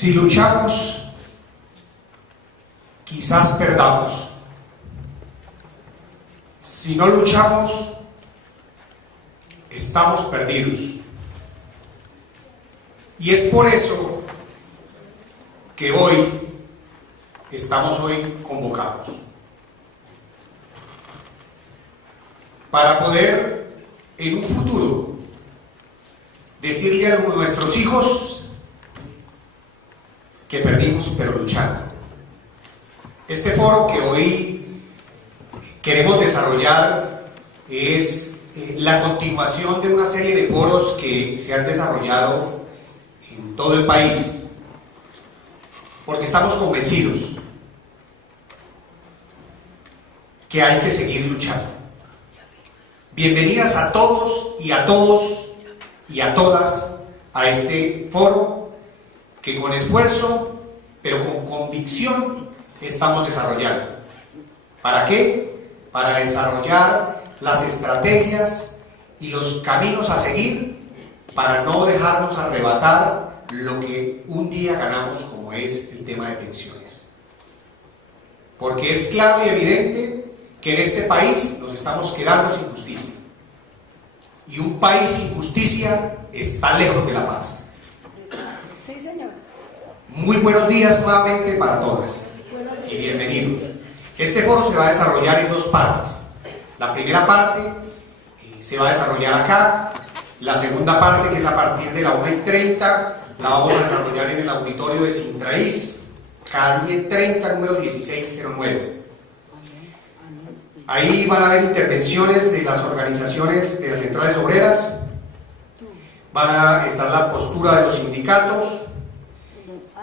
Si luchamos, quizás perdamos. Si no luchamos, estamos perdidos. Y es por eso que estamos hoy convocados. Para poder, en un futuro, decirle a nuestros hijos que perdimos pero luchando. Este foro que hoy queremos desarrollar es la continuación de una serie de foros que se han desarrollado en todo el país, porque estamos convencidos que hay que seguir luchando. Bienvenidas a todos y a todas a este foro que con esfuerzo, pero con convicción estamos desarrollando. ¿Para qué? Para desarrollar las estrategias y los caminos a seguir para no dejarnos arrebatar lo que un día ganamos, como es el tema de pensiones. Porque es claro y evidente que en este país nos estamos quedando sin justicia. Y un país sin justicia está lejos de la paz. Sí, señor. Muy buenos días nuevamente para todas y bienvenidos. Este foro se va a desarrollar en dos partes. La primera parte se va a desarrollar acá. La segunda parte, que es a partir de la 1:30, la vamos a desarrollar en el auditorio de Sintraís, calle 30, número 1609. Ahí van a haber intervenciones de las organizaciones de las centrales obreras, van a estar la postura de los sindicatos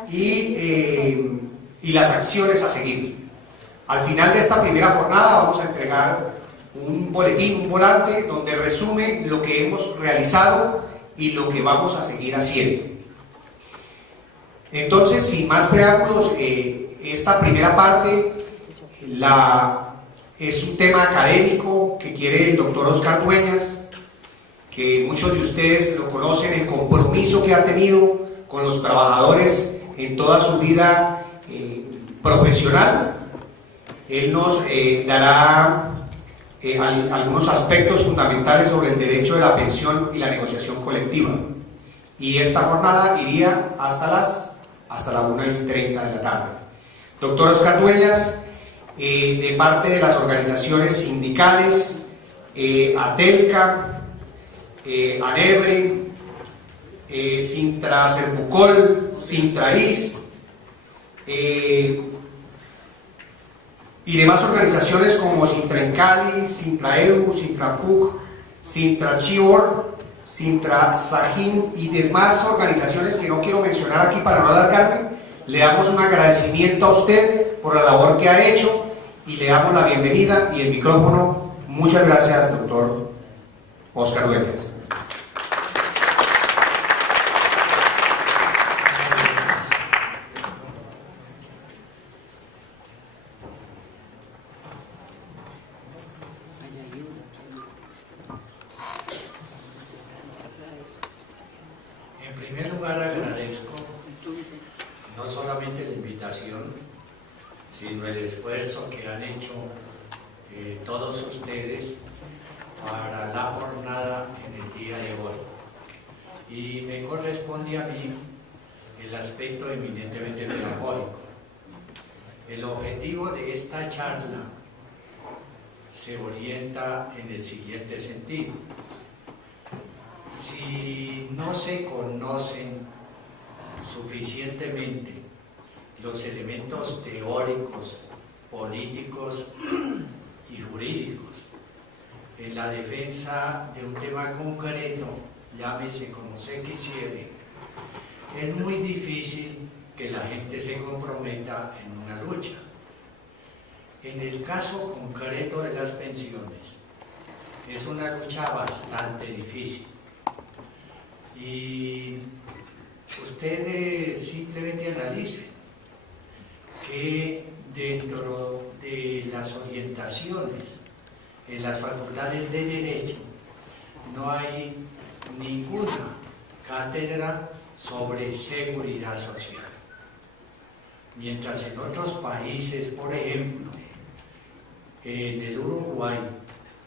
y las acciones a seguir. Al final de esta primera jornada vamos a entregar un boletín, un volante, donde resume lo que hemos realizado y lo que vamos a seguir haciendo. Entonces, sin más preámbulos, esta primera parte es un tema académico que quiere el doctor Oscar Dueñas, que muchos de ustedes lo conocen, el compromiso que ha tenido con los trabajadores en toda su vida profesional. Él nos dará algunos aspectos fundamentales sobre el derecho de la pensión y la negociación colectiva. Y esta jornada iría hasta la 1:30 de la tarde. Doctor Oscar Dueñas, de parte de las organizaciones sindicales, ATELCA, ANEBRE, Sintra Serbucol, Sintraís, y demás organizaciones como Sintra en Cali, Sintra Edu, Sintra FUC, Sintra Chibor, Sintra Sajín y demás organizaciones que no quiero mencionar aquí para no alargarme. Le damos un agradecimiento a usted por la labor que ha hecho y le damos la bienvenida y el micrófono. Muchas gracias, doctor Oscar Dueñas. En primer lugar, agradezco no solamente la invitación, sino el esfuerzo que han hecho todos ustedes para la jornada en el día de hoy. Y me corresponde a mí el aspecto eminentemente pedagógico. El objetivo de esta charla se orienta en el siguiente sentido. Si no se conocen suficientemente los elementos teóricos, políticos y jurídicos en la defensa de un tema concreto, llámese como se quisiere, es muy difícil que la gente se comprometa en una lucha. En el caso concreto de las pensiones, es una lucha bastante difícil. Y ustedes simplemente analicen que dentro de las orientaciones en las facultades de Derecho no hay ninguna cátedra sobre seguridad social. Mientras en otros países, por ejemplo, en el Uruguay,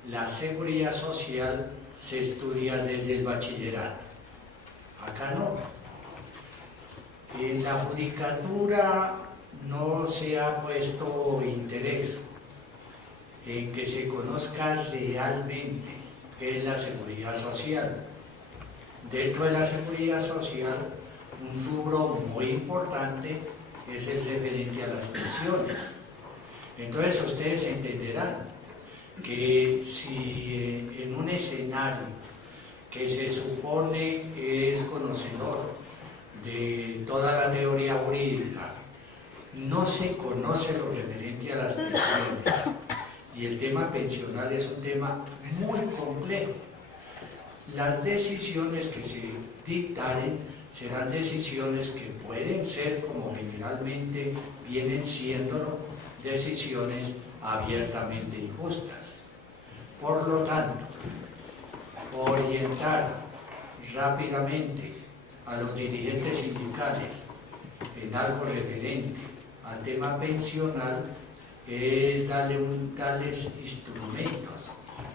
la seguridad social se estudia desde el bachillerato. Acá no. En la judicatura no se ha puesto interés en que se conozca realmente qué es la seguridad social. Dentro de la seguridad social, un rubro muy importante es el referente a las pensiones. Entonces ustedes entenderán que si en un escenario que se supone es conocedor de toda la teoría jurídica, no se conoce lo referente a las pensiones, y el tema pensional es un tema muy complejo, las decisiones que se dictaren serán decisiones que pueden ser, como generalmente vienen siendo, decisiones abiertamente injustas. Por lo tanto, orientar rápidamente a los dirigentes sindicales en algo referente al tema pensional es darles instrumentos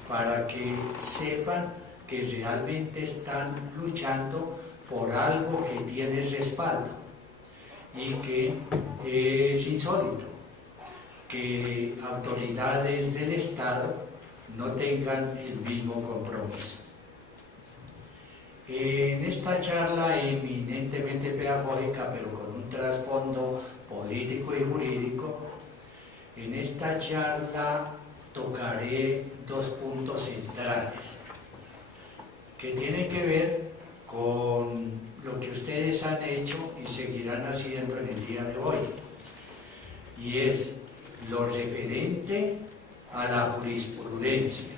para que sepan que realmente están luchando por algo que tiene respaldo y que es insólito que autoridades del Estado no tengan el mismo compromiso. En esta charla eminentemente pedagógica, pero con un trasfondo político y jurídico, en esta charla tocaré dos puntos centrales que tienen que ver con lo que ustedes han hecho y seguirán haciendo en el día de hoy, y es lo referente a la jurisprudencia,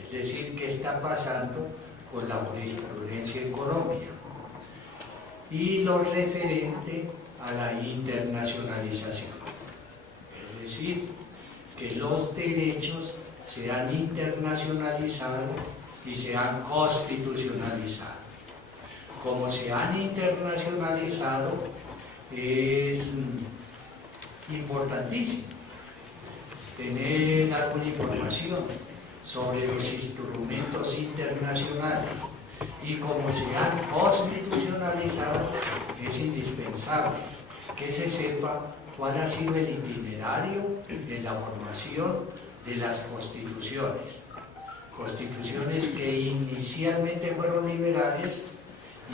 es decir, qué está pasando con la jurisprudencia en Colombia, y lo referente a la internacionalización, es decir, que los derechos se han internacionalizado y se han constitucionalizado. Como se han internacionalizado, es importantísimo tener alguna información sobre los instrumentos internacionales, y como se han constitucionalizado, es indispensable que se sepa cuál ha sido el itinerario en la formación de las constituciones. Constituciones que inicialmente fueron liberales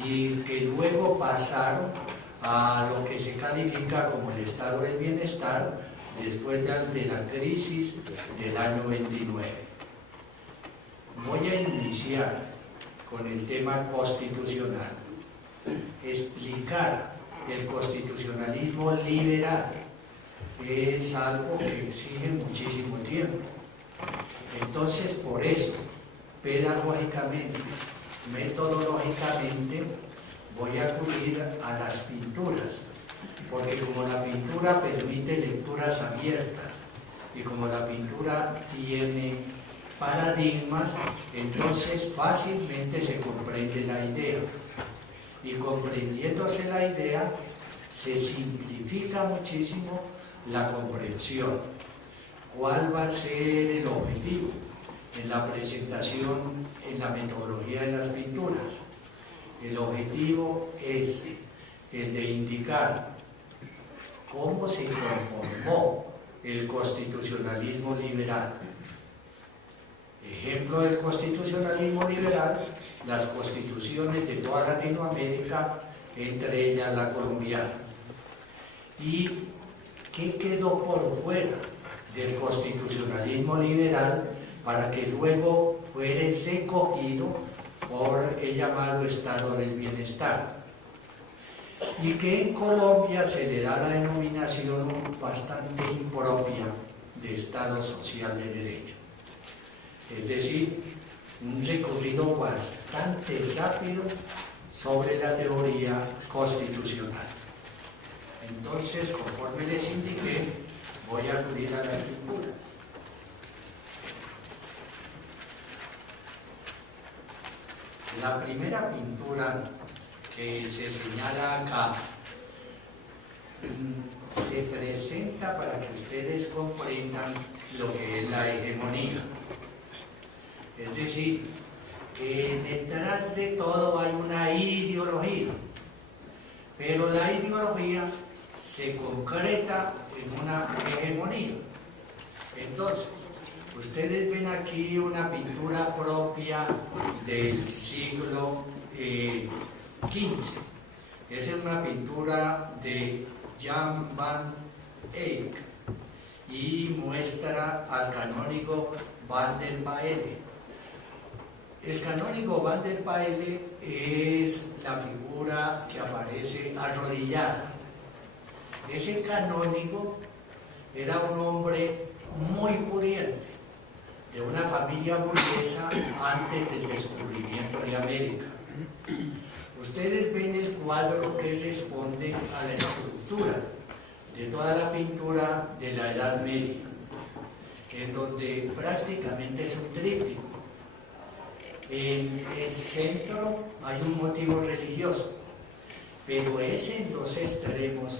y que luego pasaron a lo que se califica como el estado del bienestar después de la crisis del año 29. Voy a iniciar con el tema constitucional. Explicar el constitucionalismo liberal es algo que exige muchísimo tiempo. Entonces, por eso, pedagógicamente, metodológicamente, voy a acudir a las pinturas, porque como la pintura permite lecturas abiertas y como la pintura tiene paradigmas, entonces fácilmente se comprende la idea, y comprendiéndose la idea se simplifica muchísimo la comprensión. ¿Cuál va a ser el objetivo en la presentación, en la metodología de las pinturas? El objetivo es el de indicar cómo se conformó el constitucionalismo liberal. Ejemplo del constitucionalismo liberal, las constituciones de toda Latinoamérica, entre ellas la colombiana. ¿Y qué quedó por fuera del constitucionalismo liberal para que luego fuera recogido por el llamado estado del bienestar? Y que en Colombia se le da la denominación bastante impropia de Estado Social de Derecho. Es decir, un recorrido bastante rápido sobre la teoría constitucional. Entonces, conforme les indiqué, voy a acudir a las pinturas. La primera pintura que se señala acá se presenta para que ustedes comprendan lo que es la hegemonía. Es decir, que detrás de todo hay una ideología, pero la ideología se concreta en una hegemonía. Entonces, ustedes ven aquí una pintura propia del siglo XV. Esa es una pintura de Jan van Eyck y muestra al canónigo Van der Waele. El canónigo Van der Waele es la figura que aparece arrodillada. Ese canónigo era un hombre muy pudiente, de una familia burguesa antes del descubrimiento de América. Ustedes ven el cuadro que responde a la estructura de toda la pintura de la Edad Media, en donde prácticamente es un tríptico. En el centro hay un motivo religioso, pero es en los extremos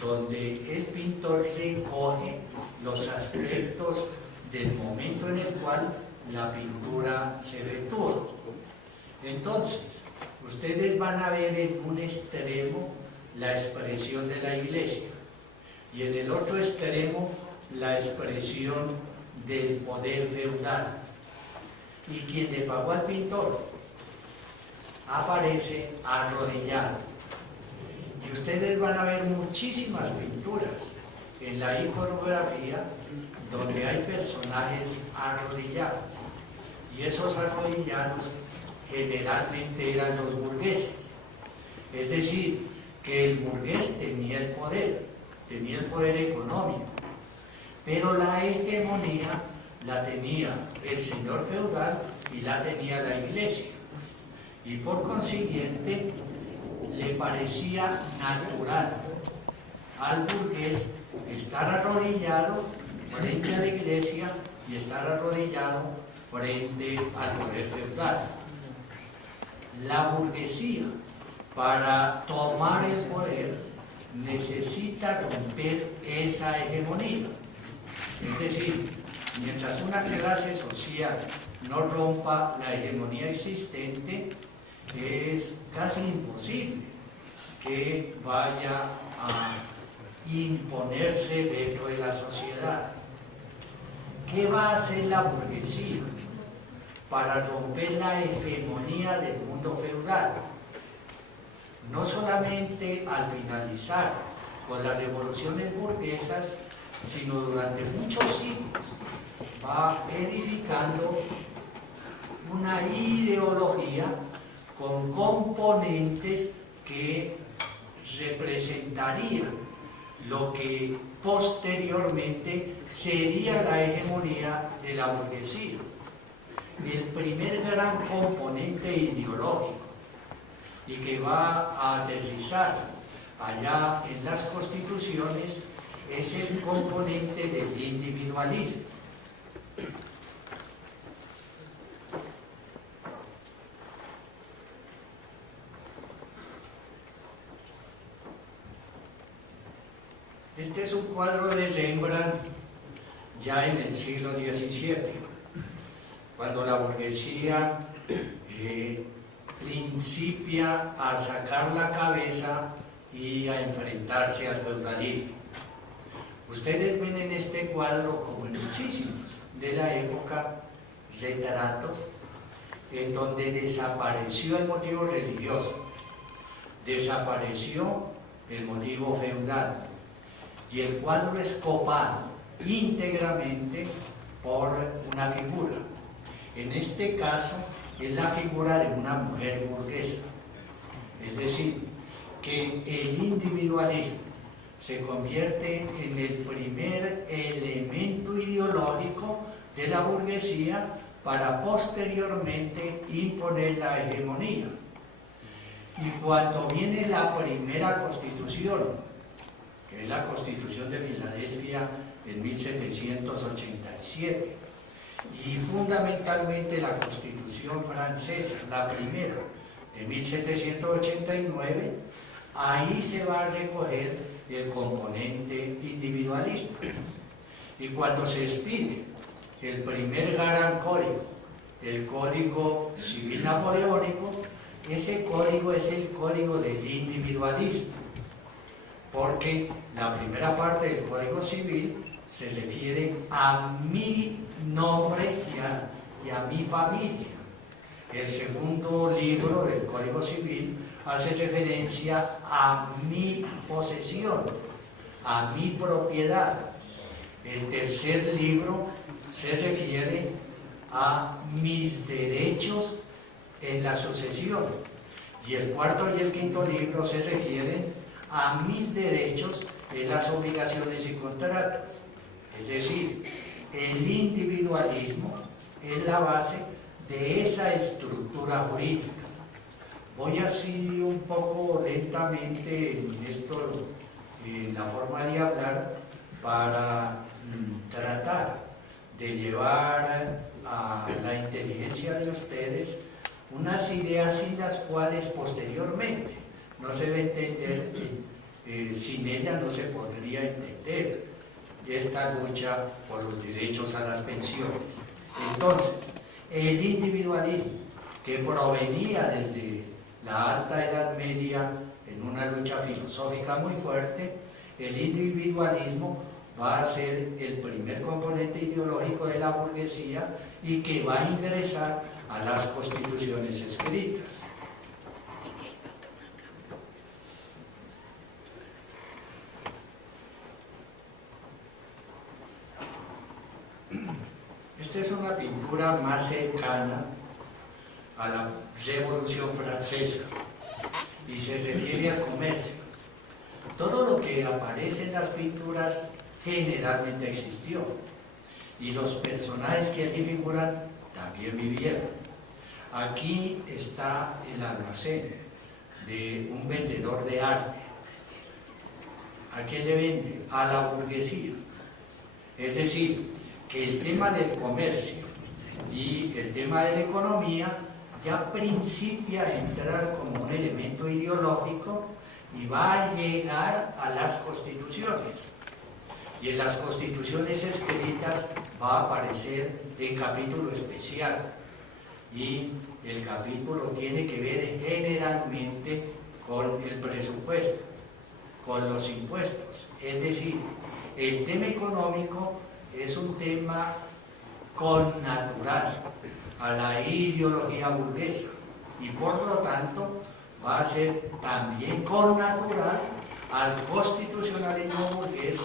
donde el pintor recoge los aspectos del momento en el cual la pintura se detuvo. Entonces, ustedes van a ver en un extremo la expresión de la iglesia y en el otro extremo la expresión del poder feudal. Y quien le pagó al pintor aparece arrodillado. Y ustedes van a ver muchísimas pinturas en la iconografía donde hay personajes arrodillados. Y esos arrodillados generalmente eran los burgueses. Es decir, que el burgués tenía el poder económico, pero la hegemonía la tenía el señor feudal y la tenía la iglesia. Y por consiguiente, le parecía natural al burgués estar arrodillado frente a la iglesia y estar arrodillado frente al poder feudal. La burguesía, para tomar el poder, necesita romper esa hegemonía. Es decir, mientras una clase social no rompa la hegemonía existente, es casi imposible que vaya a imponerse dentro de la sociedad. ¿Qué va a hacer la burguesía para romper la hegemonía del mundo feudal? No solamente al finalizar con las revoluciones burguesas, sino durante muchos siglos, va edificando una ideología con componentes que representarían lo que posteriormente sería la hegemonía de la burguesía. El primer gran componente ideológico y que va a aterrizar allá en las constituciones es el componente del individualismo. Este es un cuadro de Rembrandt ya en el siglo XVII, cuando la burguesía principia a sacar la cabeza y a enfrentarse al feudalismo. Ustedes ven en este cuadro, como en muchísimos de la época, retratos en donde desapareció el motivo religioso, desapareció el motivo feudal, y el cuadro es copado íntegramente por una figura. En este caso es la figura de una mujer burguesa. Es decir, que el individualismo se convierte en el primer elemento ideológico de la burguesía para posteriormente imponer la hegemonía. Y cuando viene la primera constitución, que es la Constitución de Filadelfia en 1787, y fundamentalmente la Constitución francesa, la primera, de 1789, ahí se va a recoger el componente individualista. Y cuando se expide el primer gran código, el Código Civil Napoleónico, ese código es el código del individualismo, porque la primera parte del Código Civil se refiere a mi nombre y a mi familia. El segundo libro del Código Civil hace referencia a mi posesión, a mi propiedad. El tercer libro se refiere a mis derechos en la sucesión. Y el cuarto y el quinto libro se refieren a mis derechos en las obligaciones y contratos. Es decir, el individualismo es la base de esa estructura jurídica. Voy así un poco lentamente en esto, en la forma de hablar, para tratar de llevar a la inteligencia de ustedes unas ideas sin las cuales posteriormente no se va a entender, sin ella no se podría entender esta lucha por los derechos a las pensiones. Entonces, el individualismo, que provenía desde la Alta Edad Media en una lucha filosófica muy fuerte, el individualismo va a ser el primer componente ideológico de la burguesía y que va a ingresar a las constituciones escritas. Esta es una pintura más cercana a la Revolución Francesa y se refiere al comercio. Todo lo que aparece en las pinturas generalmente existió y los personajes que allí figuran también vivieron. Aquí está el almacén de un vendedor de arte. ¿A quién le vende? A la burguesía. Es decir, que el tema del comercio y el tema de la economía ya principia a entrar como un elemento ideológico y va a llegar a las constituciones. Y en las constituciones escritas va a aparecer el capítulo especial. Y el capítulo tiene que ver generalmente con el presupuesto, con los impuestos. Es decir, el tema económico es un tema connatural a la ideología burguesa y por lo tanto va a ser también connatural al constitucionalismo burgués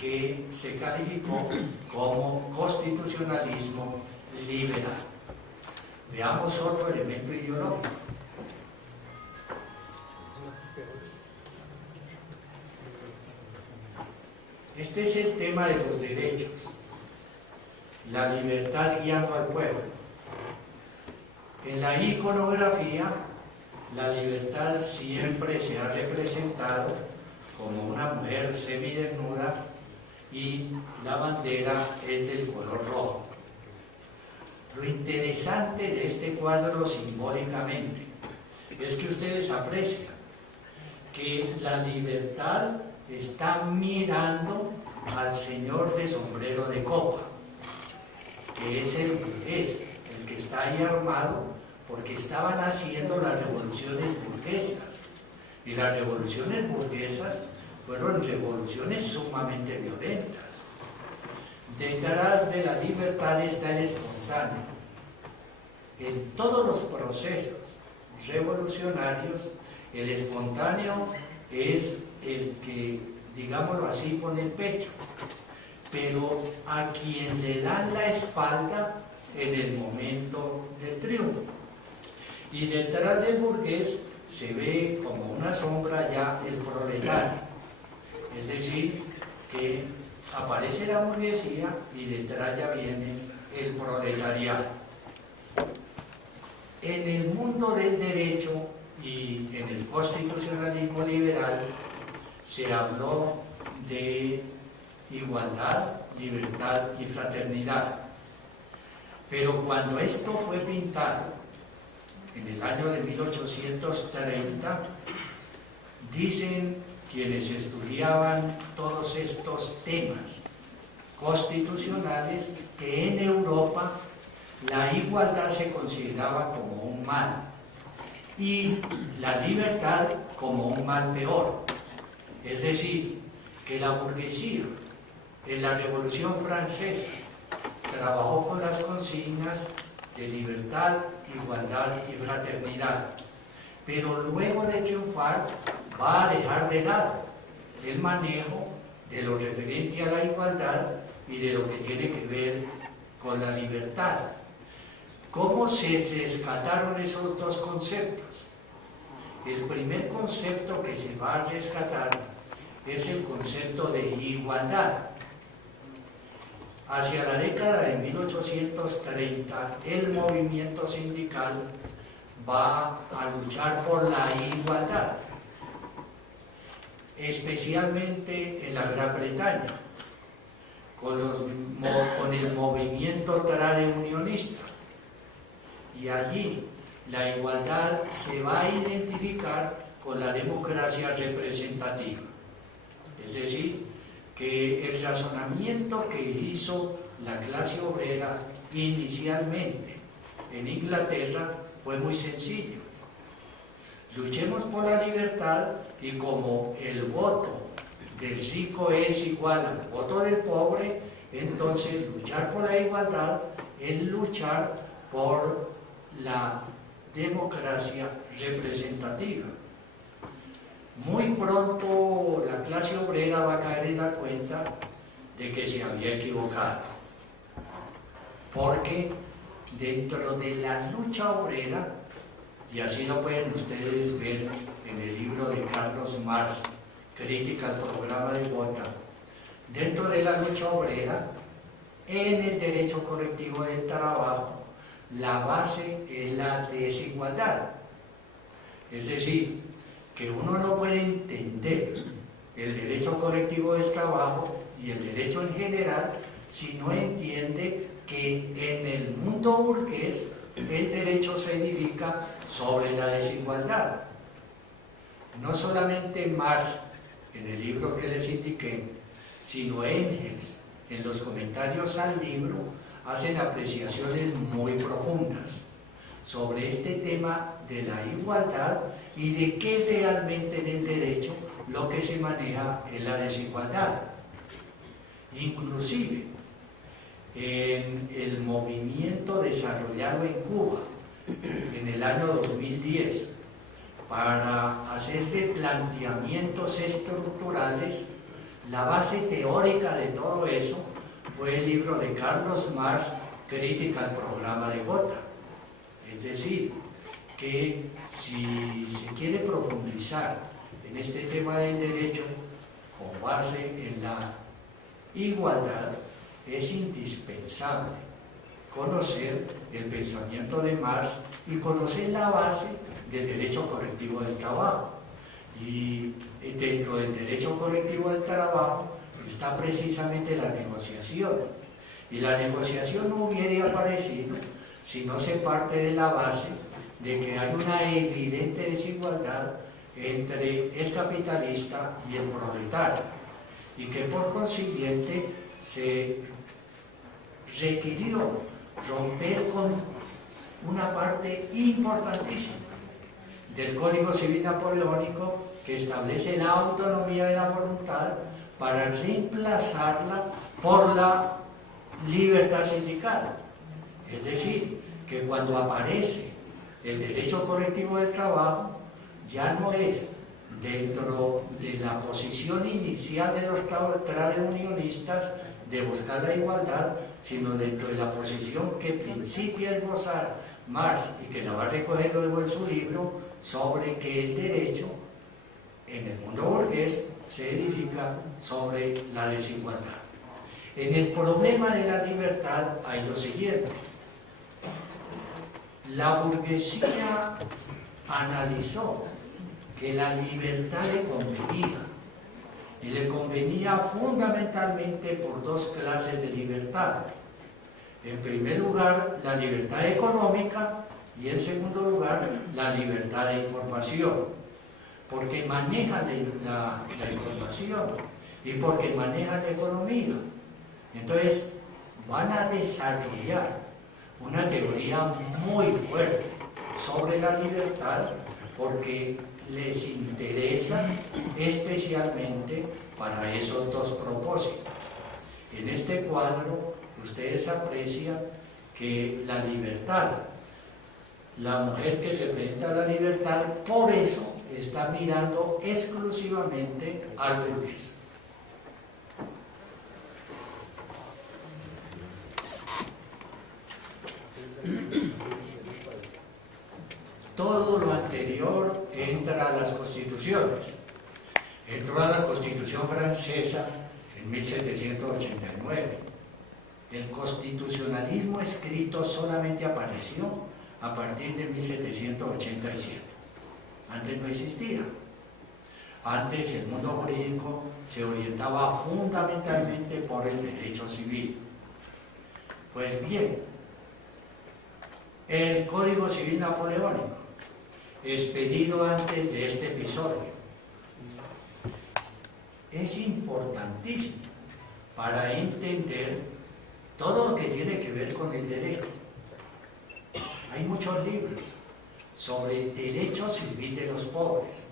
que se calificó como constitucionalismo liberal. Veamos otro elemento ideológico. Este es el tema de los derechos, la libertad guiando al pueblo. En la iconografía, la libertad siempre se ha representado como una mujer semidesnuda y la bandera es del color rojo. Lo interesante de este cuadro simbólicamente es que ustedes aprecian que la libertad está mirando al señor de sombrero de copa, que es el burgués, el que está ahí armado, porque estaban haciendo las revoluciones burguesas. Y las revoluciones burguesas fueron revoluciones sumamente violentas. Detrás de la libertad está el espontáneo. En todos los procesos revolucionarios, el espontáneo es el que, digámoslo así, pone el pecho, pero a quien le dan la espalda en el momento del triunfo. Y detrás del burgués se ve como una sombra ya el proletario, es decir, que aparece la burguesía y detrás ya viene el proletariado. En el mundo del derecho y en el constitucionalismo liberal se habló de igualdad, libertad y fraternidad. Pero cuando esto fue pintado en el año de 1830, dicen quienes estudiaban todos estos temas constitucionales que en Europa la igualdad se consideraba como un mal y la libertad como un mal peor. Es decir, que la burguesía en la Revolución Francesa trabajó con las consignas de libertad, igualdad y fraternidad, pero luego de triunfar va a dejar de lado el manejo de lo referente a la igualdad y de lo que tiene que ver con la libertad. ¿Cómo se rescataron esos dos conceptos? El primer concepto que se va a rescatar es el concepto de igualdad. Hacia la década de 1830, el movimiento sindical va a luchar por la igualdad, especialmente en la Gran Bretaña, con el movimiento tradeunionista. Y allí la igualdad se va a identificar con la democracia representativa. Es decir, que el razonamiento que hizo la clase obrera inicialmente en Inglaterra fue muy sencillo. Luchemos por la libertad y como el voto del rico es igual al voto del pobre, entonces luchar por la igualdad es luchar por la democracia representativa. Muy pronto la clase obrera va a caer en la cuenta de que se había equivocado, porque dentro de la lucha obrera, y así lo pueden ustedes ver en el libro de Carlos Marx, Crítica al programa de Gotha, dentro de la lucha obrera, en el derecho colectivo del trabajo, la base es la desigualdad. Es decir, que uno no puede entender el derecho colectivo del trabajo y el derecho en general si no entiende que en el mundo burgués el derecho se edifica sobre la desigualdad. No solamente Marx, en el libro que les indiqué, sino Engels, en los comentarios al libro, hacen apreciaciones muy profundas sobre este tema de la igualdad y de que realmente en el derecho lo que se maneja es la desigualdad. Inclusive, en el movimiento desarrollado en Cuba en el año 2010 para hacerle planteamientos estructurales, la base teórica de todo eso fue el libro de Carlos Marx, Crítica al programa de Gotha. Es decir, que si se quiere profundizar en este tema del derecho con base en la igualdad, es indispensable conocer el pensamiento de Marx y conocer la base del derecho colectivo del trabajo. Y dentro del derecho colectivo del trabajo está precisamente la negociación. Y la negociación no hubiera aparecido si no se parte de la base de que hay una evidente desigualdad entre el capitalista y el proletario, y que por consiguiente se requirió romper con una parte importantísima del Código Civil Napoleónico que establece la autonomía de la voluntad para reemplazarla por la libertad sindical. Es decir, que cuando aparece el derecho colectivo del trabajo, ya no es dentro de la posición inicial de los tradeunionistas de buscar la igualdad, sino dentro de la posición que principia esbozar Marx y que la va a recoger luego en su libro, sobre que el derecho en el mundo burgués se edifica sobre la desigualdad. En el problema de la libertad hay lo siguiente. La burguesía analizó que la libertad le convenía, y le convenía fundamentalmente por dos clases de libertad. En primer lugar, la libertad económica y en segundo lugar, la libertad de información. porque maneja la información y porque maneja la economía. Entonces, van a desarrollar una teoría muy fuerte sobre la libertad porque les interesa especialmente para esos dos propósitos. En este cuadro, ustedes aprecian que la libertad, la mujer que representa la libertad, por eso está mirando exclusivamente al burgués. Todo lo anterior entra a las constituciones. Entró a la Constitución francesa en 1789. El constitucionalismo escrito solamente apareció a partir de 1787. Antes no existía. Antes el mundo jurídico se orientaba fundamentalmente por el derecho civil. Pues bien, el Código Civil Napoleónico, expedido antes de este episodio, es importantísimo para entender todo lo que tiene que ver con el derecho. Hay muchos libros sobre el derecho civil de los pobres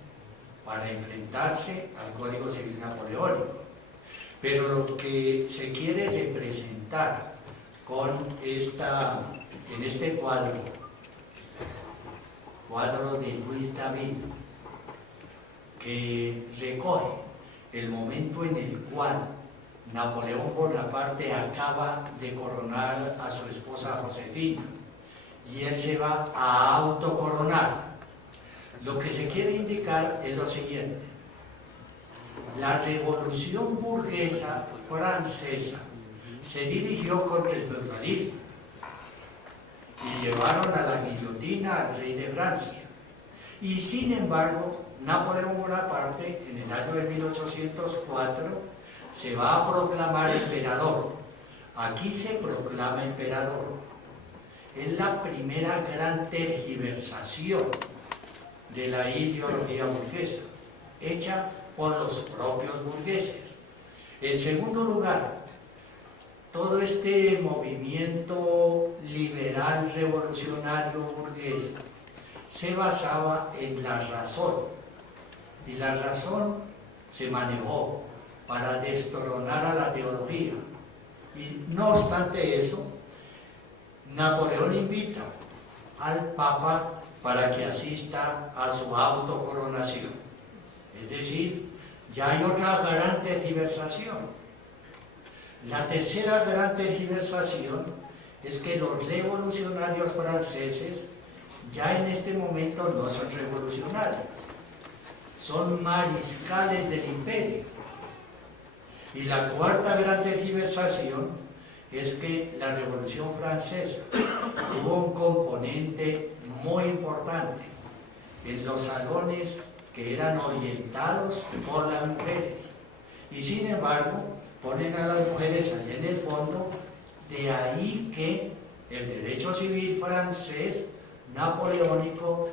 para enfrentarse al Código Civil Napoleónico. Pero lo que se quiere representar en este cuadro de Luis David, que recoge el momento en el cual Napoleón Bonaparte acaba de coronar a su esposa Josefina y él se va a autocoronar. Lo que se quiere indicar es lo siguiente: la revolución burguesa francesa se dirigió contra el feudalismo y llevaron a la guillotina al rey de Francia. Y sin embargo, Napoleón Bonaparte, en el año de 1804, se va a proclamar emperador. Aquí se proclama emperador. Es la primera gran tergiversación de la ideología burguesa, hecha por los propios burgueses. En segundo lugar, todo este movimiento liberal revolucionario burgués se basaba en la razón, y la razón se manejó para destronar a la teología. Y no obstante eso, Napoleón invita al Papa para que asista a su autocoronación. Es decir, ya hay otra gran tergiversación. La tercera gran tergiversación es que los revolucionarios franceses ya en este momento no son revolucionarios, son mariscales del imperio. Y la cuarta gran tergiversación es que la Revolución Francesa tuvo un componente muy importante en los salones que eran orientados por las mujeres. Y sin embargo, ponen a las mujeres allá en el fondo. De ahí que el derecho civil francés napoleónico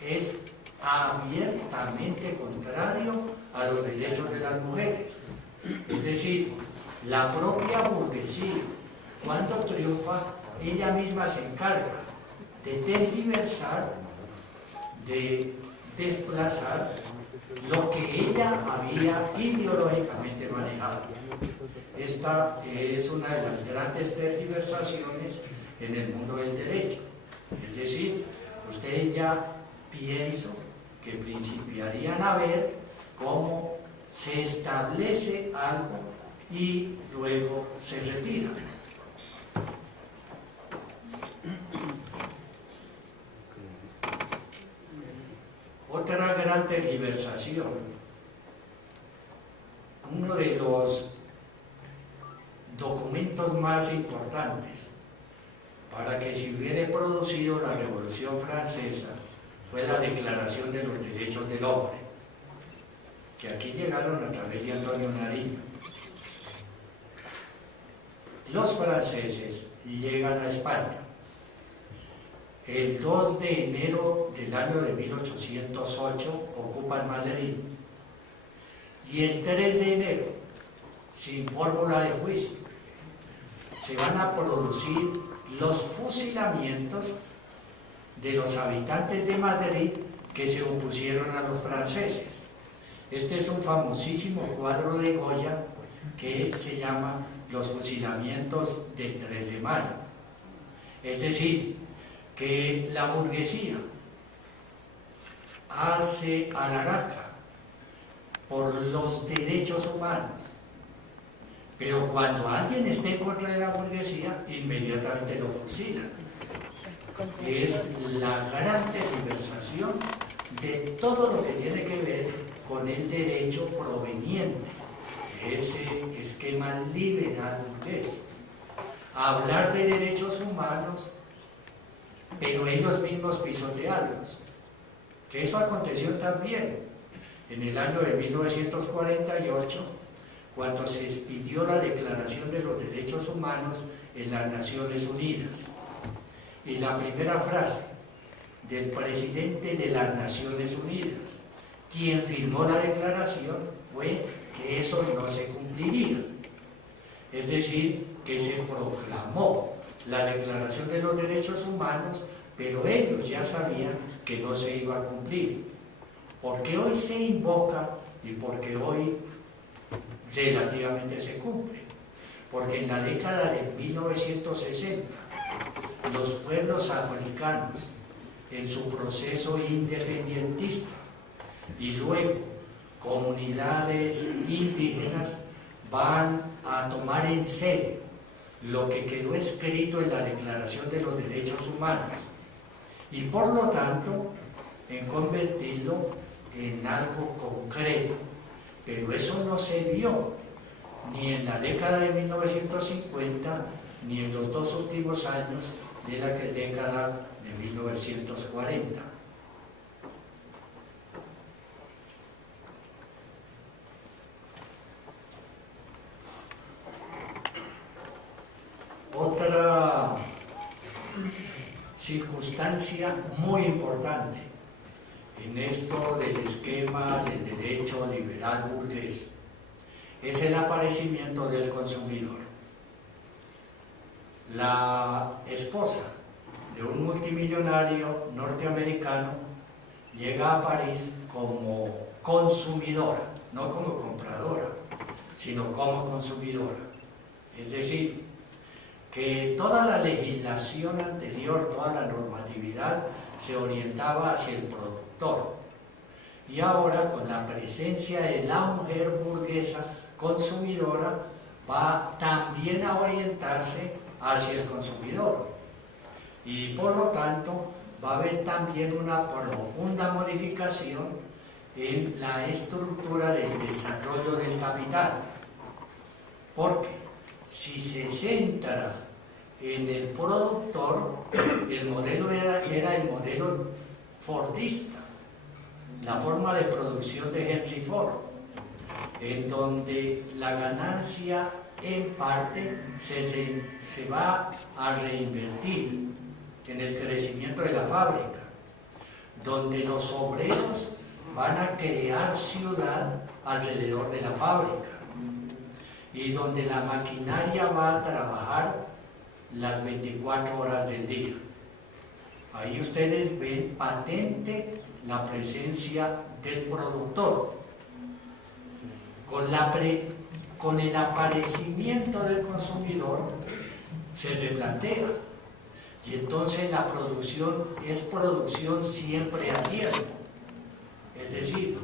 es abiertamente contrario a los derechos de las mujeres. Es decir, la propia burguesía, cuando triunfa, ella misma se encarga de tergiversar, de desplazar lo que ella había ideológicamente manejado. Esta es una de las grandes tergiversaciones en el mundo del derecho. Es decir, ustedes ya pienso que principiarían a ver cómo se establece algo y luego se retira. Otra gran tergiversación, uno de los documentos más importantes para que se hubiera producido la Revolución Francesa fue la Declaración de los Derechos del Hombre, que aquí llegaron a través de Antonio Nariño. Los franceses llegan a España el 2 de enero del año de 1808 ocupan Madrid y el 3 de enero, sin fórmula de juicio, se van a producir los fusilamientos de los habitantes de Madrid que se opusieron a los franceses. Este es un famosísimo cuadro de Goya que se llama Los fusilamientos del 3 de mayo. Es decir, que la burguesía hace alaraca por los derechos humanos, pero cuando alguien esté en contra de la burguesía, inmediatamente lo fusilan. Es la gran tergiversación de todo lo que tiene que ver con el derecho proveniente de ese esquema liberal burgués. Hablar de derechos humanos, pero ellos mismos pisotearlos. Que eso aconteció también en el año de 1948, cuando se expidió la Declaración de los Derechos Humanos en las Naciones Unidas. Y la primera frase del presidente de las Naciones Unidas, quien firmó la declaración, fue que eso no se cumpliría. Es decir, que se proclamó la Declaración de los Derechos Humanos, pero ellos ya sabían que no se iba a cumplir. Porque hoy se invoca y porque hoy relativamente se cumple. Porque en la década de 1960, los pueblos africanos, en su proceso independentista, y luego comunidades indígenas van a tomar en serio lo que quedó escrito en la Declaración de los Derechos Humanos y por lo tanto en convertirlo en algo concreto. Pero eso no se vio ni en la década de 1950 ni en los dos últimos años de la década de 1940. Otra circunstancia muy importante en esto del esquema del derecho liberal burgués es el aparecimiento del consumidor. La esposa de un multimillonario norteamericano llega a París como consumidora, no como compradora, sino como consumidora. Es decir, que toda la legislación anterior, toda la normatividad se orientaba hacia el productor. Y ahora, con la presencia de la mujer burguesa consumidora, va también a orientarse hacia el consumidor. Y por lo tanto, va a haber también una profunda modificación en la estructura del desarrollo del capital. Porque si se centra en el productor, el modelo era el modelo fordista, la forma de producción de Henry Ford, en donde la ganancia en parte se va a reinvertir en el crecimiento de la fábrica, donde los obreros van a crear ciudad alrededor de la fábrica y donde la maquinaria va a trabajar las 24 horas del día. Ahí ustedes ven patente la presencia del productor. Con el aparecimiento del consumidor se replantea. Y entonces la producción es producción siempre a tiempo. Es decir,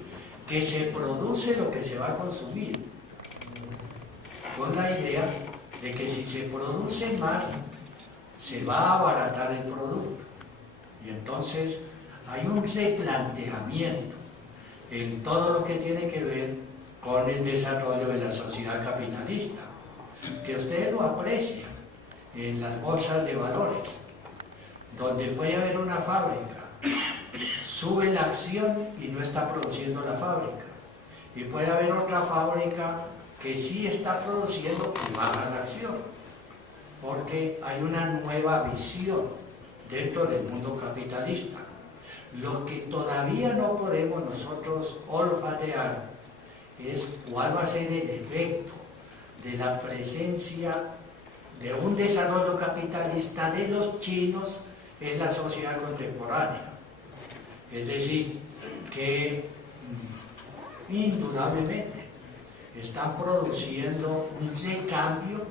que se produce lo que se va a consumir, con la idea de que si se produce más, se va a abaratar el producto. Y entonces hay un replanteamiento en todo lo que tiene que ver con el desarrollo de la sociedad capitalista, que ustedes lo aprecian en las bolsas de valores, donde puede haber una fábrica, sube la acción y no está produciendo la fábrica, y puede haber otra fábrica que sí está produciendo y baja la acción, porque hay una nueva visión dentro del mundo capitalista. Lo que todavía no podemos nosotros olfatear es cuál va a ser el efecto de la presencia de un desarrollo capitalista de los chinos en la sociedad contemporánea. Es decir, que indudablemente están produciendo un recambio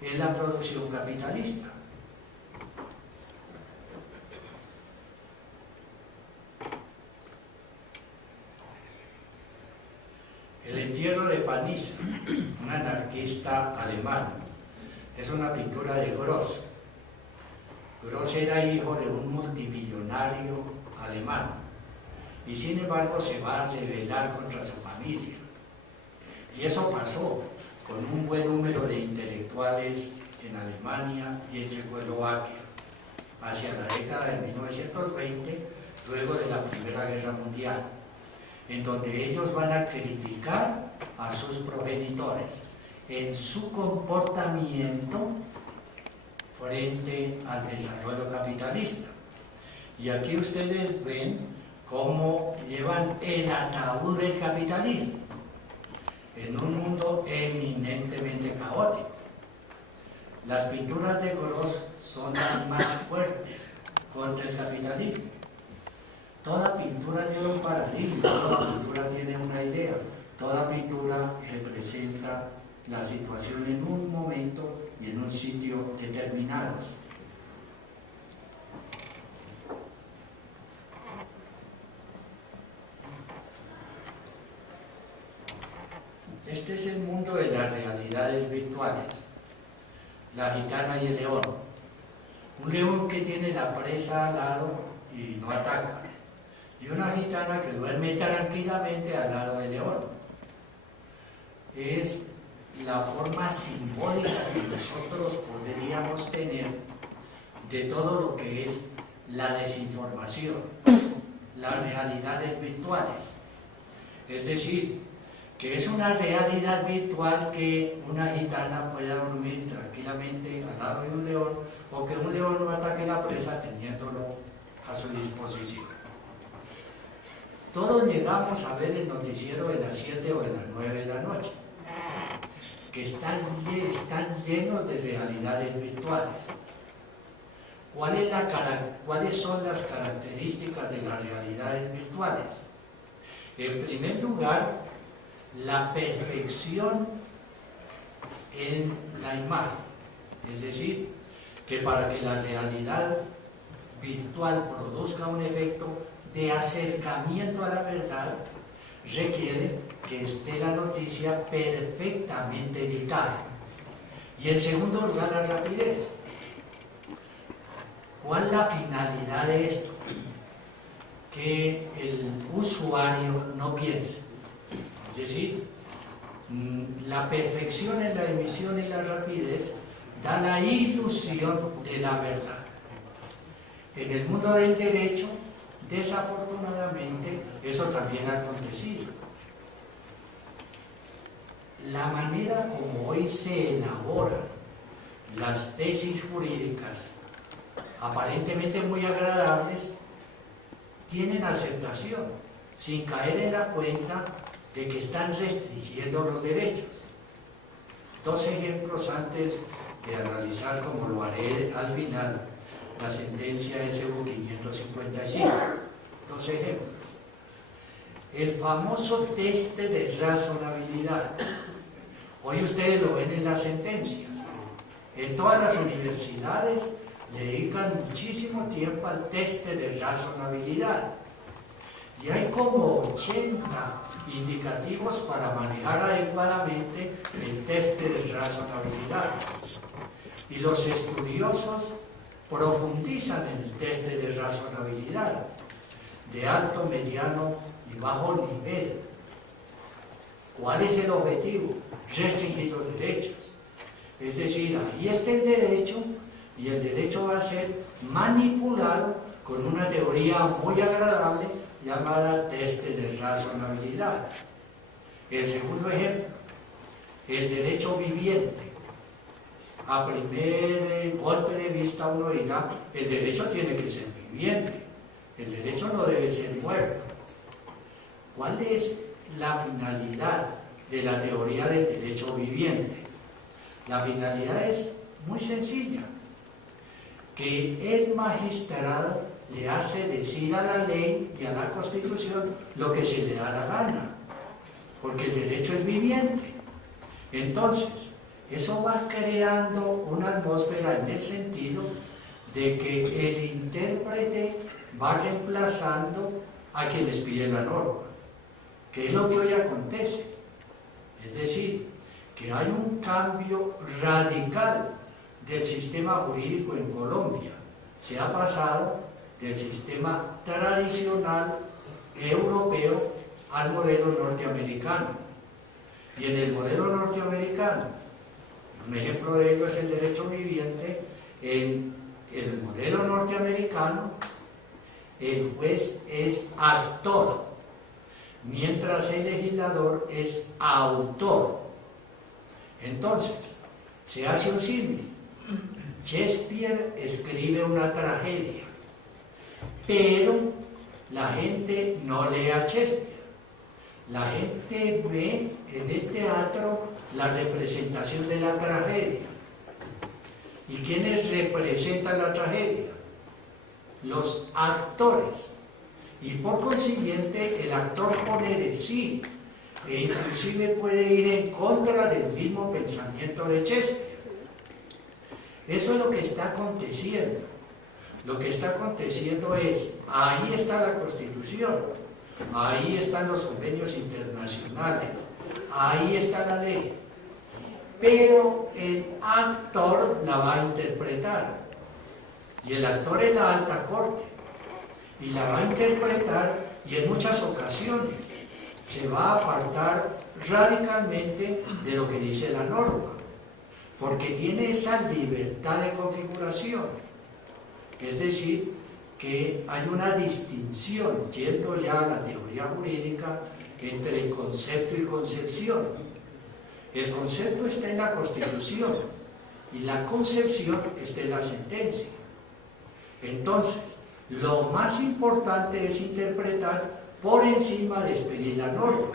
en la producción capitalista. El entierro de Paniza, un anarquista alemán, es una pintura de Gross. Gross era hijo de un multimillonario alemán y sin embargo se va a rebelar contra su familia. Y eso pasó con un buen número de intelectuales en Alemania y en Checoslovaquia hacia la década de 1920, luego de la Primera Guerra Mundial, en donde ellos van a criticar a sus progenitores en su comportamiento frente al desarrollo capitalista. Y aquí ustedes ven cómo llevan el ataúd del capitalismo en un mundo eminentemente caótico. Las pinturas de Gross son las más fuertes contra el capitalismo. Toda pintura tiene un paradigma, toda pintura tiene una idea, toda pintura representa la situación en un momento y en un sitio determinados. Este es el mundo de las realidades virtuales. La gitana y el león. Un león que tiene la presa al lado y no ataca. Y una gitana que duerme tranquilamente al lado del león. Es la forma simbólica que nosotros podríamos tener de todo lo que es la desinformación, las realidades virtuales. Es decir, que es una realidad virtual que una gitana pueda dormir tranquilamente al lado de un león, o que un león no ataque la presa teniéndolo a su disposición. Todos llegamos a ver el noticiero de las 7 o de las 9 de la noche, que están llenos de realidades virtuales. ¿Cuáles son las características de las realidades virtuales? En primer lugar, la perfección en la imagen, es decir, que para que la realidad virtual produzca un efecto de acercamiento a la verdad, requiere que esté la noticia perfectamente editada. Y en segundo lugar, la rapidez. ¿Cuál es la finalidad de esto? Que el usuario no piense. Es decir, la perfección en la emisión y la rapidez da la ilusión de la verdad. En el mundo del derecho, desafortunadamente, eso también ha acontecido. La manera como hoy se elaboran las tesis jurídicas, aparentemente muy agradables, tienen aceptación, sin caer en la cuenta de que están restringiendo los derechos. Dos ejemplos antes de analizar, como lo haré al final, la sentencia SU 555. Dos ejemplos. El famoso teste de razonabilidad. Hoy ustedes lo ven en las sentencias. En todas las universidades le dedican muchísimo tiempo al teste de razonabilidad. Y hay como 80 indicativos para manejar adecuadamente el teste de razonabilidad. Y los estudiosos profundizan en el teste de razonabilidad, de alto, mediano y bajo nivel. ¿Cuál es el objetivo? Restringir los derechos. Es decir, ahí está el derecho, y el derecho va a ser manipulado con una teoría muy agradable llamada teste de razonabilidad. El segundo ejemplo, el derecho viviente. a primer golpe de vista uno dirá, el derecho tiene que ser viviente, el derecho no debe ser muerto. ¿Cuál es la finalidad de la teoría del derecho viviente? La finalidad es muy sencilla, que el magistrado le hace decir a la ley y a la Constitución lo que se le da la gana, porque el derecho es viviente. Entonces, eso va creando una atmósfera en el sentido de que el intérprete va reemplazando a quien les pide la norma, que es lo que hoy acontece. Es decir, que hay un cambio radical del sistema jurídico en Colombia. Se ha pasado del sistema tradicional europeo al modelo norteamericano. Y en el modelo norteamericano, un ejemplo de ello es el derecho viviente. En el modelo norteamericano, el juez es actor, mientras el legislador es autor. Entonces, se hace un símil. Shakespeare escribe una tragedia, pero la gente no lee a Shakespeare. La gente ve en el teatro la representación de la tragedia. ¿Y quiénes representan la tragedia? Los actores. Y por consiguiente, el actor pone de sí, e inclusive puede ir en contra del mismo pensamiento de Shakespeare. Eso es lo que está aconteciendo. Lo que está aconteciendo es, ahí está la Constitución, ahí están los convenios internacionales, ahí está la ley, pero el actor la va a interpretar, y el actor es la alta corte, y la va a interpretar, y en muchas ocasiones se va a apartar radicalmente de lo que dice la norma, porque tiene esa libertad de configuración. Es decir, que hay una distinción, yendo ya a la teoría jurídica, entre concepto y concepción. El concepto está en la Constitución y la concepción está en la sentencia. Entonces, lo más importante es interpretar por encima de expedir la norma.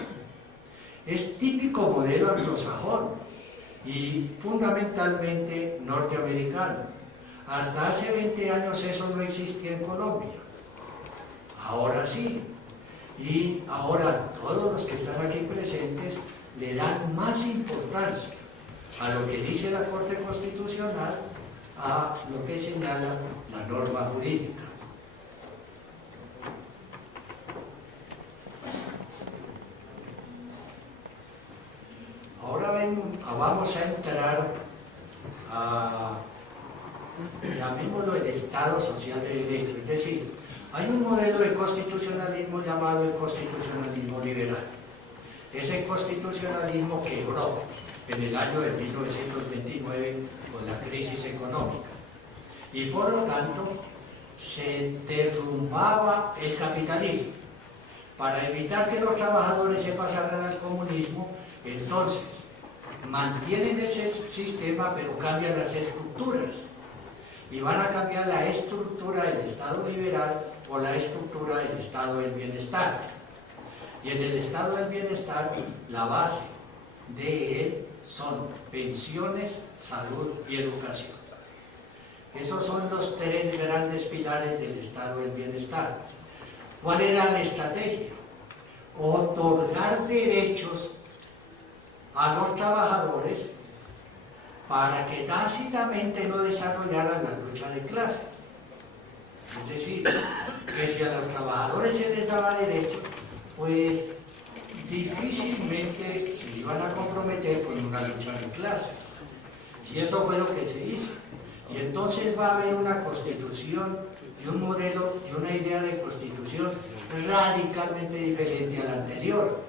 Es típico modelo anglosajón y fundamentalmente norteamericano. Hasta hace 20 años eso no existía en Colombia. Ahora sí. Y ahora todos los que están aquí presentes le dan más importancia a lo que dice la Corte Constitucional a lo que señala la norma jurídica. Ahora vamos a entrar a, llamémoslo, el Estado social de derecho. Es decir, hay un modelo de constitucionalismo llamado el constitucionalismo liberal. Ese constitucionalismo quebró en el año de 1929 con la crisis económica y por lo tanto se derrumbaba el capitalismo. Para evitar que los trabajadores se pasaran al comunismo, entonces mantienen ese sistema pero cambian las estructuras y van a cambiar la estructura del Estado liberal por la estructura del Estado del bienestar. Y en el Estado del bienestar la base de él son pensiones, salud y educación. Esos son los tres grandes pilares del Estado del bienestar. ¿Cuál era la estrategia? Otorgar derechos a los trabajadores para que tácitamente no desarrollaran la lucha de clases. Es decir, que si a los trabajadores se les daba derecho, pues difícilmente se iban a comprometer con una lucha de clases. Y eso fue lo que se hizo. Y entonces va a haber una constitución y un modelo y una idea de constitución radicalmente diferente a la anterior.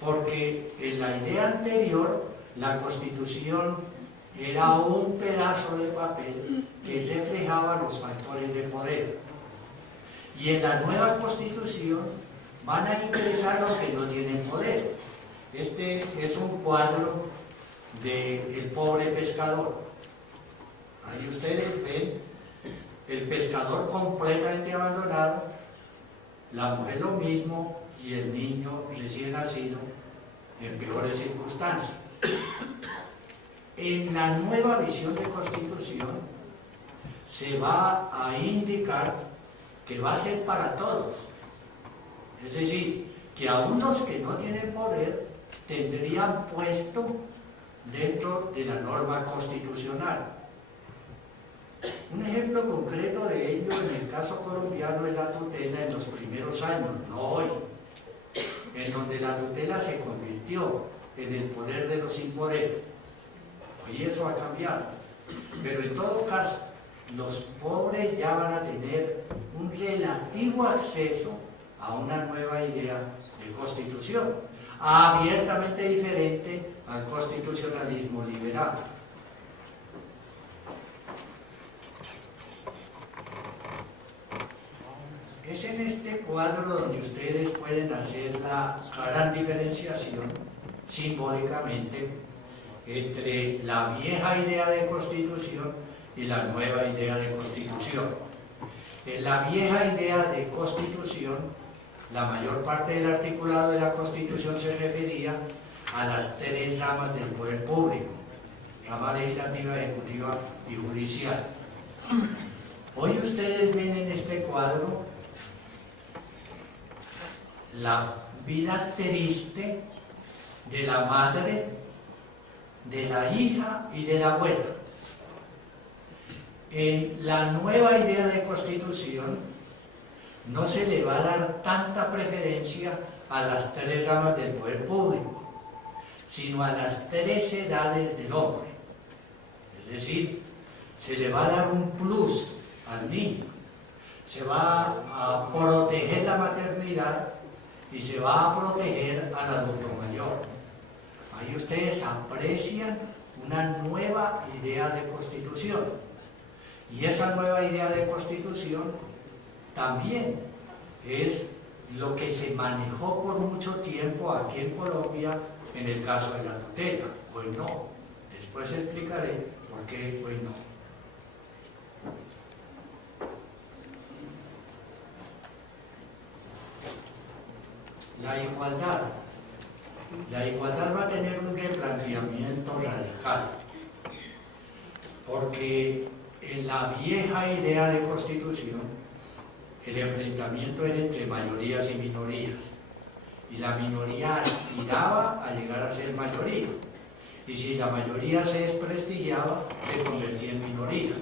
Porque en la idea anterior, la Constitución era un pedazo de papel que reflejaba los factores de poder. Y en la nueva Constitución van a ingresar los que no tienen poder. Este es un cuadro del pobre pescador. Ahí ustedes ven el pescador completamente abandonado, la mujer lo mismo y el niño recién nacido en peores circunstancias. En la nueva visión de Constitución se va a indicar que va a ser para todos. Es decir, que aún los que no tienen poder tendrían puesto dentro de la norma constitucional. Un ejemplo concreto de ello en el caso colombiano es la tutela en los primeros años, no hoy, en donde la tutela se convirtió en el poder de los sin poder. Hoy eso ha cambiado, pero en todo caso, los pobres ya van a tener un relativo acceso a una nueva idea de constitución, abiertamente diferente al constitucionalismo liberal. Es en este cuadro donde ustedes pueden hacer la gran diferenciación simbólicamente entre la vieja idea de constitución y la nueva idea de constitución. En la vieja idea de constitución, la mayor parte del articulado de la constitución se refería a las tres ramas del poder público: rama legislativa, ejecutiva y judicial. Hoy ustedes ven en este cuadro la vida triste de la madre, de la hija y de la abuela. En la nueva idea de constitución no se le va a dar tanta preferencia a las tres ramas del poder público, sino a las tres edades del hombre. Es decir, se le va a dar un plus al niño, se va a proteger la maternidad y se va a proteger al adulto mayor. Ahí ustedes aprecian una nueva idea de constitución. Y esa nueva idea de constitución también es lo que se manejó por mucho tiempo aquí en Colombia en el caso de la tutela. Hoy no. Después explicaré por qué hoy no. La igualdad. La igualdad va a tener un replanteamiento radical, porque en la vieja idea de constitución el enfrentamiento era entre mayorías y minorías, y la minoría aspiraba a llegar a ser mayoría, y si la mayoría se desprestigiaba, se convertía en minoría.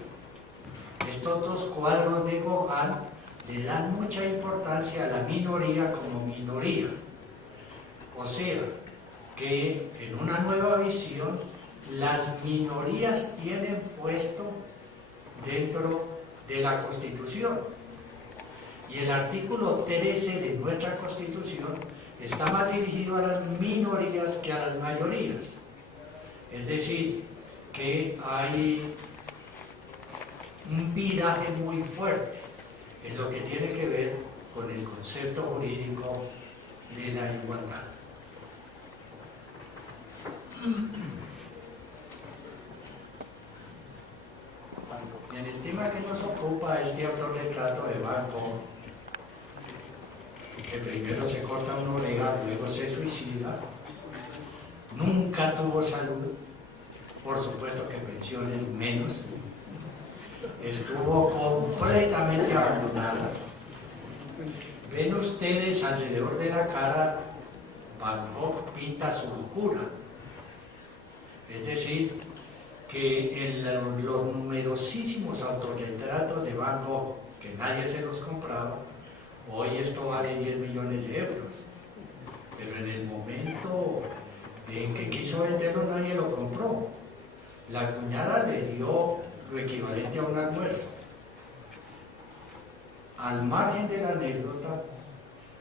Estos dos cuadros de Gauguin le dan mucha importancia a la minoría como minoría. O sea, que en una nueva visión las minorías tienen puesto dentro de la Constitución. Y el artículo 13 de nuestra Constitución está más dirigido a las minorías que a las mayorías. Es decir, que hay un viraje muy fuerte en lo que tiene que ver con el concepto jurídico de la igualdad. En el tema que nos ocupa, este autorretrato de Van Gogh, que primero se corta una oreja, luego se suicida, nunca tuvo salud, por supuesto que pensiones menos, estuvo completamente abandonada. Ven ustedes alrededor de la cara, Van Gogh pinta su locura. Es decir, que en los numerosísimos autorretratos de Van Gogh, que nadie se los compraba, hoy esto vale 10 millones de euros. Pero en el momento en que quiso venderlo, nadie lo compró. La cuñada le dio lo equivalente a un almuerzo. Al margen de la anécdota,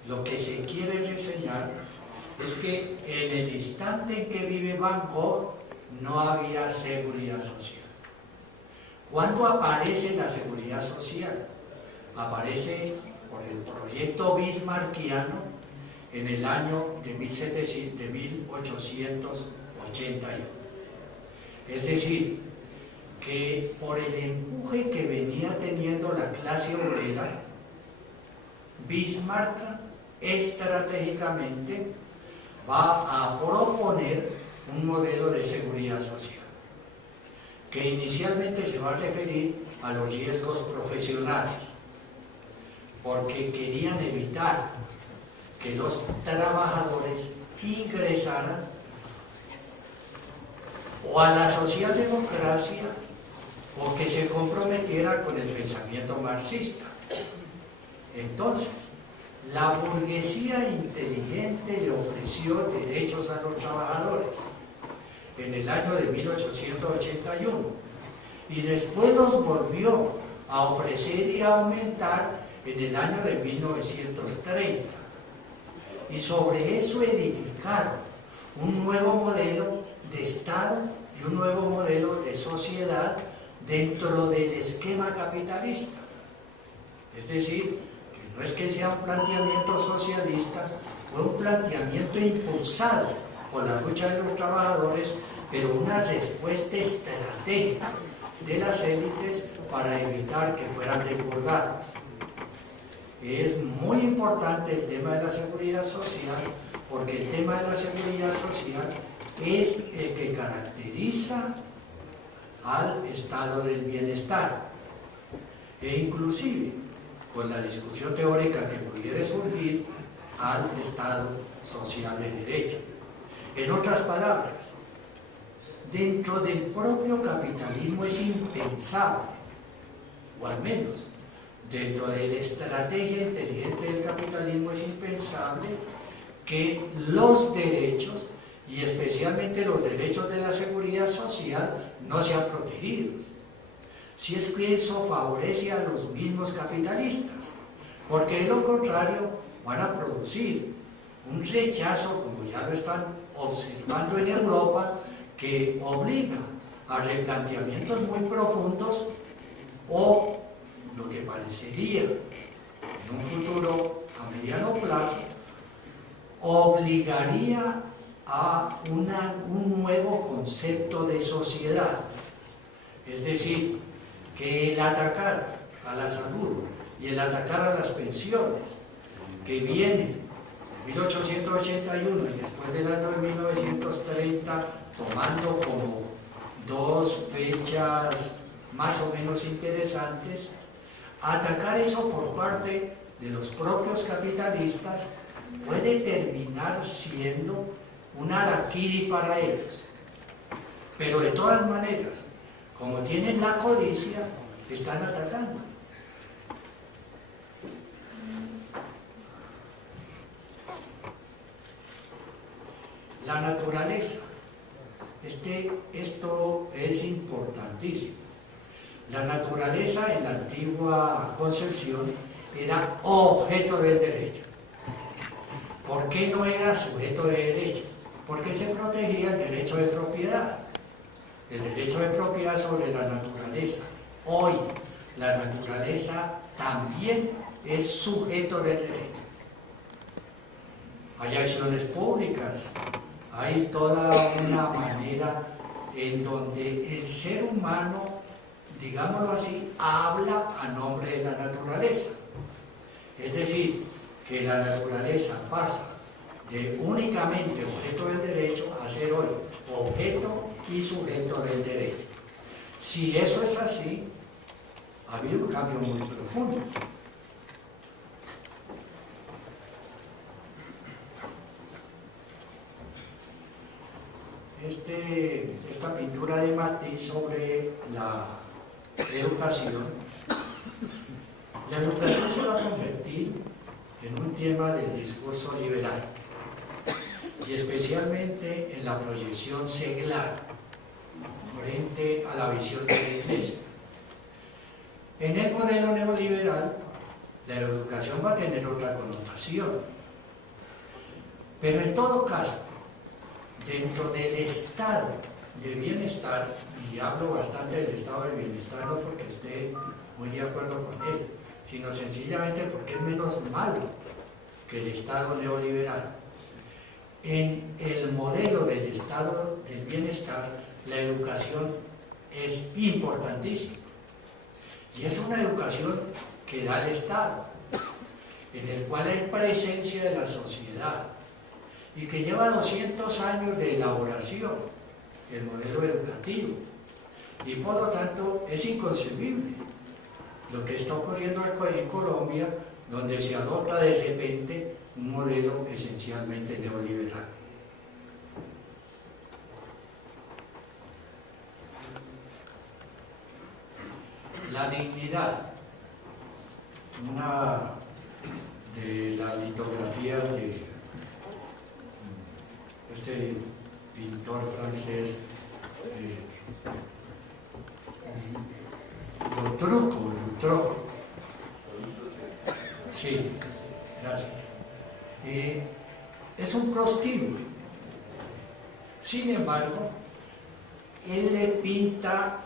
lo que se quiere reseñar es que en el instante en que vive Van Gogh no había seguridad social. ¿Cuándo aparece la seguridad social? Aparece por el proyecto bismarckiano en el año de 1881. Es decir, que por el empuje que venía teniendo la clase obrera, Bismarck estratégicamente va a proponer un modelo de seguridad social, que inicialmente se va a referir a los riesgos profesionales, porque querían evitar que los trabajadores ingresaran o a la socialdemocracia o que se comprometieran con el pensamiento marxista. Entonces, la burguesía inteligente le ofreció derechos a los trabajadores en el año de 1881 y después los volvió a ofrecer y a aumentar en el año de 1930. Y sobre eso edificaron un nuevo modelo de Estado y un nuevo modelo de sociedad dentro del esquema capitalista. Es decir, que no es que sea un planteamiento socialista, fue un planteamiento impulsado por la lucha de los trabajadores, pero una respuesta estratégica de las élites para evitar que fueran desbordadas. Es muy importante el tema de la seguridad social, porque el tema de la seguridad social es el que caracteriza al estado del bienestar. E inclusive, con la discusión teórica que pudiera surgir, al estado social de derecho. En otras palabras, dentro del propio capitalismo es impensable, o al menos dentro de la estrategia inteligente del capitalismo es impensable que los derechos, y especialmente los derechos de la seguridad social, no sean protegidos. Si es que eso favorece a los mismos capitalistas, porque de lo contrario van a producir un rechazo, como ya lo están observando en Europa, que obliga a replanteamientos muy profundos o lo que parecería en un futuro a mediano plazo obligaría a un nuevo concepto de sociedad. Es decir, que el atacar a la salud y el atacar a las pensiones que vienen de 1881 y después del año de 1930, tomando como dos fechas más o menos interesantes, atacar eso por parte de los propios capitalistas puede terminar siendo un harakiri para ellos. Pero de todas maneras, como tienen la codicia, están atacando. La naturaleza. Esto es importantísimo. La naturaleza en la antigua concepción era objeto del derecho. ¿Por qué no era sujeto de derecho? Porque se protegía el derecho de propiedad. El derecho de propiedad sobre la naturaleza. Hoy, la naturaleza también es sujeto del derecho. Hay acciones públicas, hay toda una manera en donde el ser humano, digámoslo así, habla a nombre de la naturaleza. Es decir, que la naturaleza pasa de únicamente objeto del derecho a ser hoy objeto y sujeto del derecho. Si eso es así, ha habido un cambio muy profundo. Esta pintura de Matisse sobre la educación se va a convertir en un tema del discurso liberal y especialmente en la proyección seglar frente a la visión de la Iglesia. En el modelo neoliberal, la educación va a tener otra connotación, pero en todo caso, dentro del estado de bienestar, y hablo bastante del estado de bienestar no porque esté muy de acuerdo con él, sino sencillamente porque es menos malo que el estado neoliberal. En el modelo del estado del bienestar, la educación es importantísima. Y es una educación que da el Estado, en el cual hay presencia de la sociedad y que lleva 200 años de elaboración, el modelo educativo. Y por lo tanto es inconcebible lo que está ocurriendo en Colombia, donde se adopta de repente un modelo esencialmente neoliberal. La dignidad, una de las litografías de este pintor francés, Lautrec. Sí, gracias. Es un prostíbulo. Sin embargo, él le pinta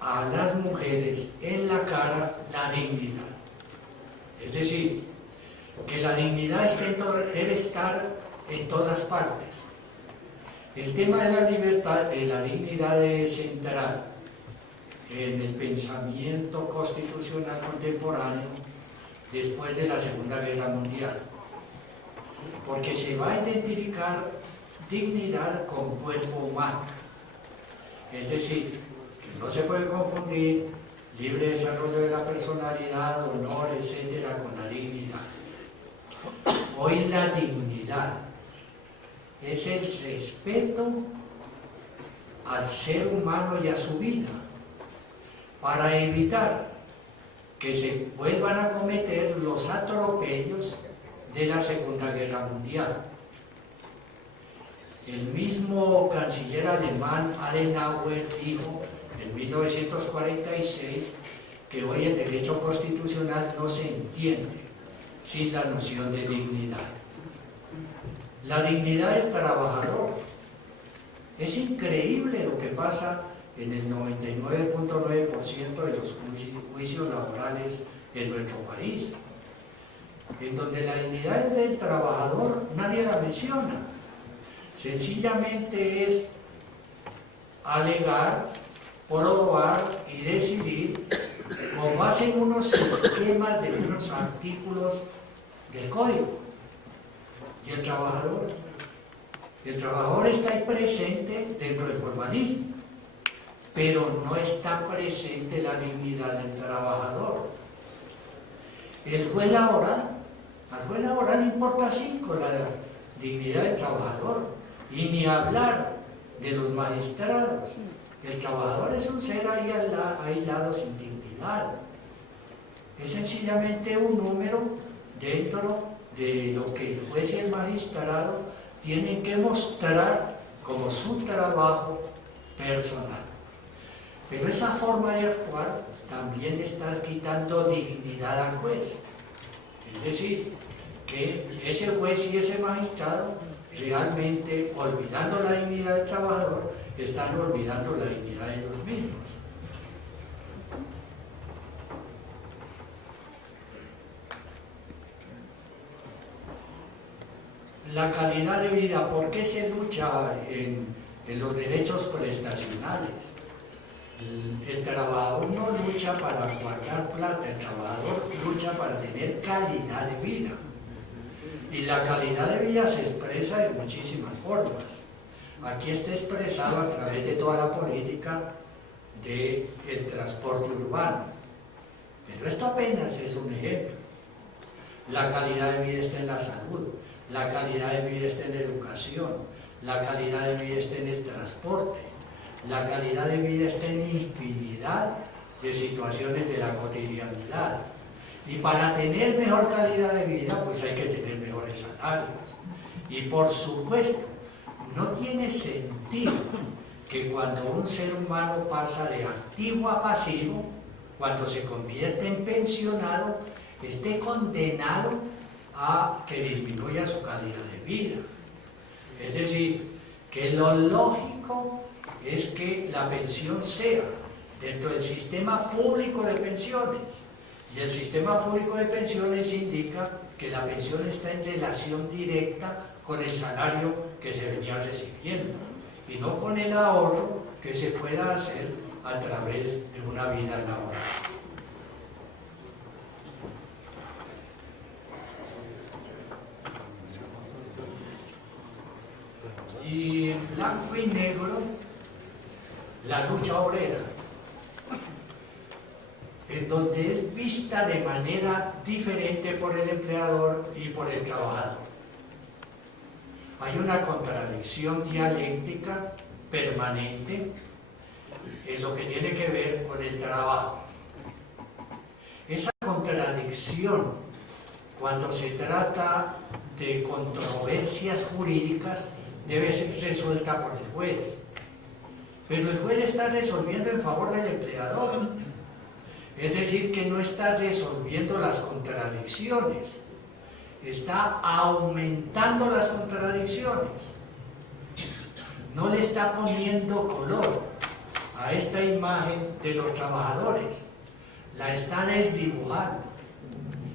a las mujeres en la cara la dignidad. Es decir, que la dignidad debe estar en todas partes. El tema de la libertad, de la dignidad es central en el pensamiento constitucional contemporáneo después de la Segunda Guerra Mundial, porque se va a identificar dignidad con cuerpo humano. Es decir, que no se puede confundir libre desarrollo de la personalidad, honor, etcétera, con la dignidad. Hoy la dignidad es el respeto al ser humano y a su vida, para evitar que se vuelvan a cometer los atropellos de la Segunda Guerra Mundial. El mismo canciller alemán Adenauer dijo en 1946 que hoy el derecho constitucional no se entiende sin la noción de dignidad. La dignidad del trabajador. Es increíble lo que pasa en el 99.9% de los juicios laborales en nuestro país, en donde la dignidad del trabajador nadie la menciona. Sencillamente es alegar, probar y decidir con base en unos esquemas de unos artículos del código. ¿Y el trabajador? El trabajador está ahí presente dentro del formalismo, pero no está presente la dignidad del trabajador. El juez laboral, al juez laboral le importa 5 la dignidad del trabajador, y ni hablar de los magistrados. El trabajador es un ser ahí aislado sin dignidad. Es sencillamente un número dentro de lo que el juez y el magistrado tienen que mostrar como su trabajo personal. Pero esa forma de actuar también le está quitando dignidad al juez. Es decir, que ese juez y ese magistrado realmente, olvidando la dignidad del trabajador, están olvidando la dignidad de los mismos. La calidad de vida, ¿por qué se lucha en los derechos prestacionales? El trabajador no lucha para guardar plata, el trabajador lucha para tener calidad de vida. Y la calidad de vida se expresa de muchísimas formas. Aquí está expresado a través de toda la política del transporte urbano. Pero esto apenas es un ejemplo. La calidad de vida está en la salud, la calidad de vida está en la educación, la calidad de vida está en el transporte, la calidad de vida está en infinidad de situaciones de la cotidianidad. Y para tener mejor calidad de vida, pues hay que tener mejores salarios. Y por supuesto, no tiene sentido que cuando un ser humano pasa de activo a pasivo, cuando se convierte en pensionado, esté condenado a que disminuya su calidad de vida. Es decir, que lo lógico es que la pensión sea dentro del sistema público de pensiones. Y el sistema público de pensiones indica que la pensión está en relación directa con el salario que se venía recibiendo. y no con el ahorro que se pueda hacer a través de una vida laboral. Y en blanco y negro, la lucha obrera, en donde es vista de manera diferente por el empleador y por el trabajador. Hay una contradicción dialéctica permanente en lo que tiene que ver con el trabajo. Esa contradicción, cuando se trata de controversias jurídicas, debe ser resuelta por el juez. Pero el juez está resolviendo en favor del empleador. Es decir, que no está resolviendo las contradicciones, está aumentando las contradicciones. No le está poniendo color a esta imagen de los trabajadores, la está desdibujando.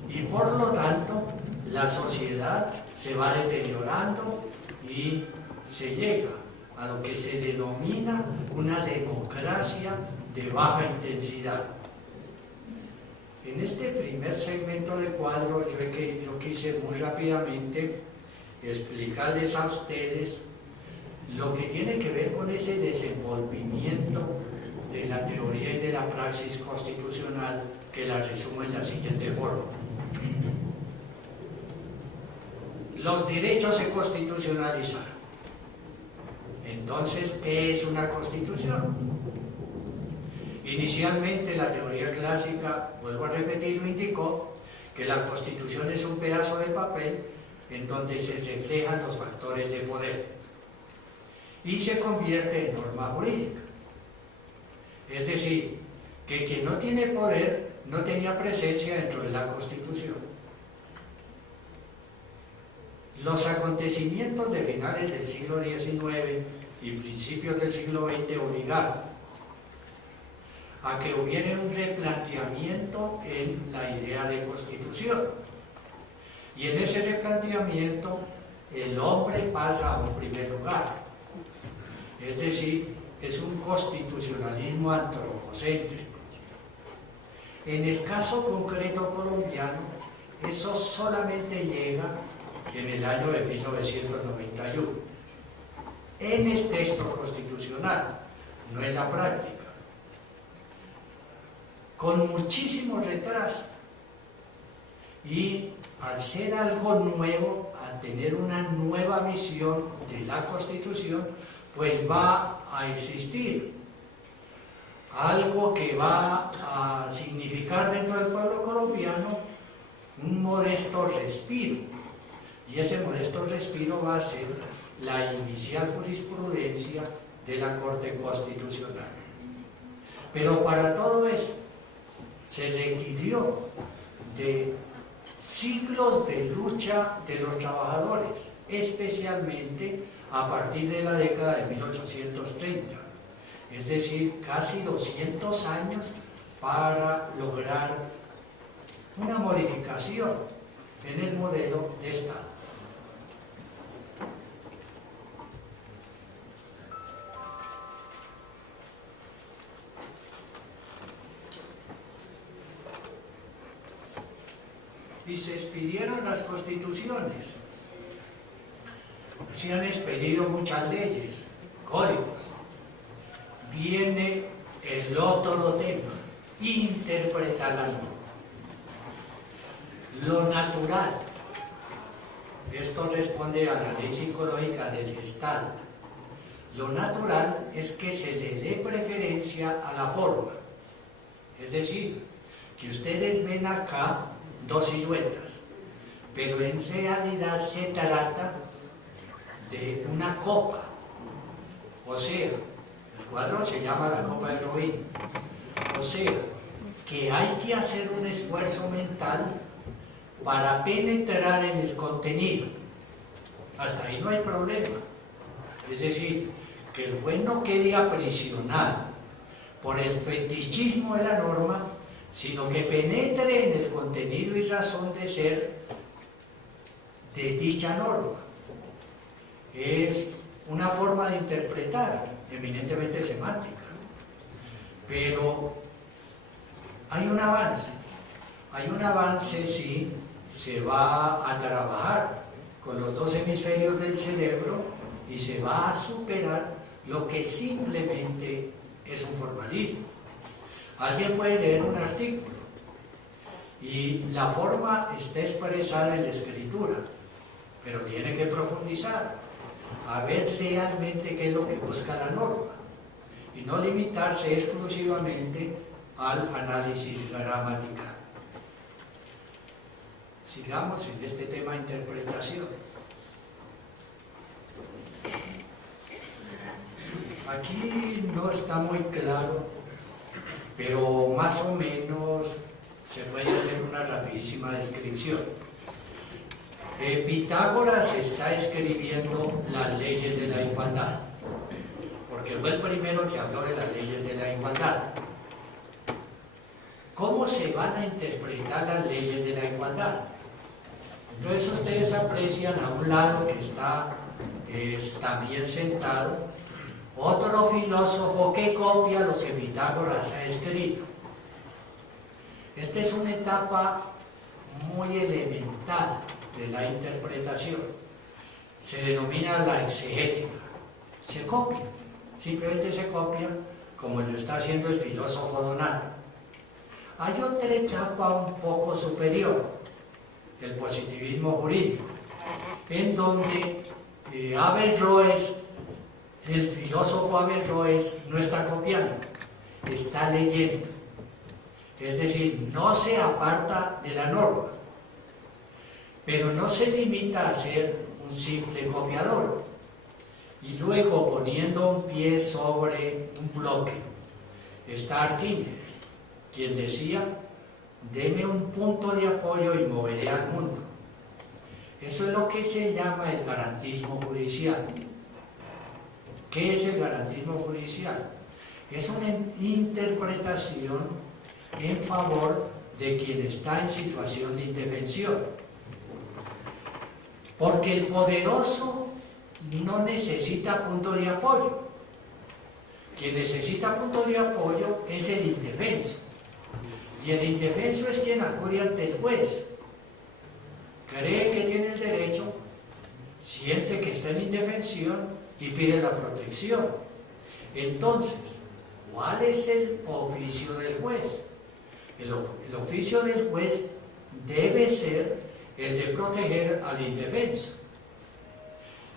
Y por lo tanto, la sociedad se va deteriorando y se llega a lo que se denomina una democracia de baja intensidad. En este primer segmento de cuadros yo quise muy rápidamente explicarles a ustedes lo que tiene que ver con ese desenvolvimiento de la teoría y de la praxis constitucional, que la resumo en la siguiente forma. Los derechos se constitucionalizaron. Entonces, ¿qué es una constitución? Inicialmente la teoría clásica, vuelvo a repetirlo, indicó que la Constitución es un pedazo de papel en donde se reflejan los factores de poder y se convierte en norma jurídica. Es decir, que quien no tiene poder no tenía presencia dentro de la Constitución. Los acontecimientos de finales del siglo XIX y principios del siglo XX obligaron a que hubiera un replanteamiento en la idea de constitución. Y en ese replanteamiento el hombre pasa a un primer lugar. Es decir, es un constitucionalismo antropocéntrico. En el caso concreto colombiano, eso solamente llega en el año de 1991, en el texto constitucional, no en la práctica, con muchísimo retraso. Y al ser algo nuevo, al tener una nueva visión de la Constitución, pues va a existir algo que va a significar dentro del pueblo colombiano un modesto respiro. Y ese modesto respiro va a ser la inicial jurisprudencia de la Corte Constitucional. Pero para todo eso se requirió de siglos de lucha de los trabajadores, especialmente a partir de la década de 1830, es decir, casi 200 años para lograr una modificación en el modelo de Estado. Y se expidieron las constituciones. Se han expedido muchas leyes, códigos. Viene el otro tema, interpretar la norma. Lo natural, esto responde a la ley psicológica del Gestalt. Lo natural es que se le dé preferencia a la forma. Es decir, que ustedes ven acá dos siluetas, pero en realidad se trata de una copa. O sea, el cuadro se llama la copa del Rubín. O sea, que hay que hacer un esfuerzo mental para penetrar en el contenido. Hasta ahí no hay problema. Es decir, que el juez no quede aprisionado por el fetichismo de la norma, sino que penetre en el contenido y razón de ser de dicha norma. Es una forma de interpretar eminentemente semántica, pero hay un avance si se va a trabajar con los dos hemisferios del cerebro y se va a superar lo que simplemente es un formalismo. Alguien puede leer un artículo y la forma está expresada en la escritura, pero tiene que profundizar, a ver realmente qué es lo que busca la norma, y no limitarse exclusivamente al análisis gramatical. Sigamos en este tema de interpretación. Aquí no está muy claro, pero más o menos se puede hacer una rapidísima descripción. Pitágoras está escribiendo las leyes de la igualdad, porque fue el primero que habló de las leyes de la igualdad. ¿Cómo se van a interpretar las leyes de la igualdad? Entonces ustedes aprecian a un lado que está también sentado otro filósofo que copia lo que Pitágoras ha escrito. Esta es una etapa muy elemental de la interpretación. Se denomina la exegética. Se copia, simplemente se copia como lo está haciendo el filósofo Donato. Hay otra etapa un poco superior, el positivismo jurídico, en donde Averroes, el filósofo Averroes, no está copiando, está leyendo. Es decir, no se aparta de la norma, pero no se limita a ser un simple copiador. Y luego, poniendo un pie sobre un bloque, está Arquímedes, quien decía: deme un punto de apoyo y moveré al mundo. Eso es lo que se llama el garantismo judicial. ¿Qué es el garantismo judicial? Es una interpretación en favor de quien está en situación de indefensión. Porque el poderoso no necesita punto de apoyo. Quien necesita punto de apoyo es el indefenso. Y el indefenso es quien acude ante el juez. Cree que tiene el derecho, siente que está en indefensión y pide la protección. Entonces, ¿cuál es el oficio del juez? El oficio del juez debe ser el de proteger al indefenso.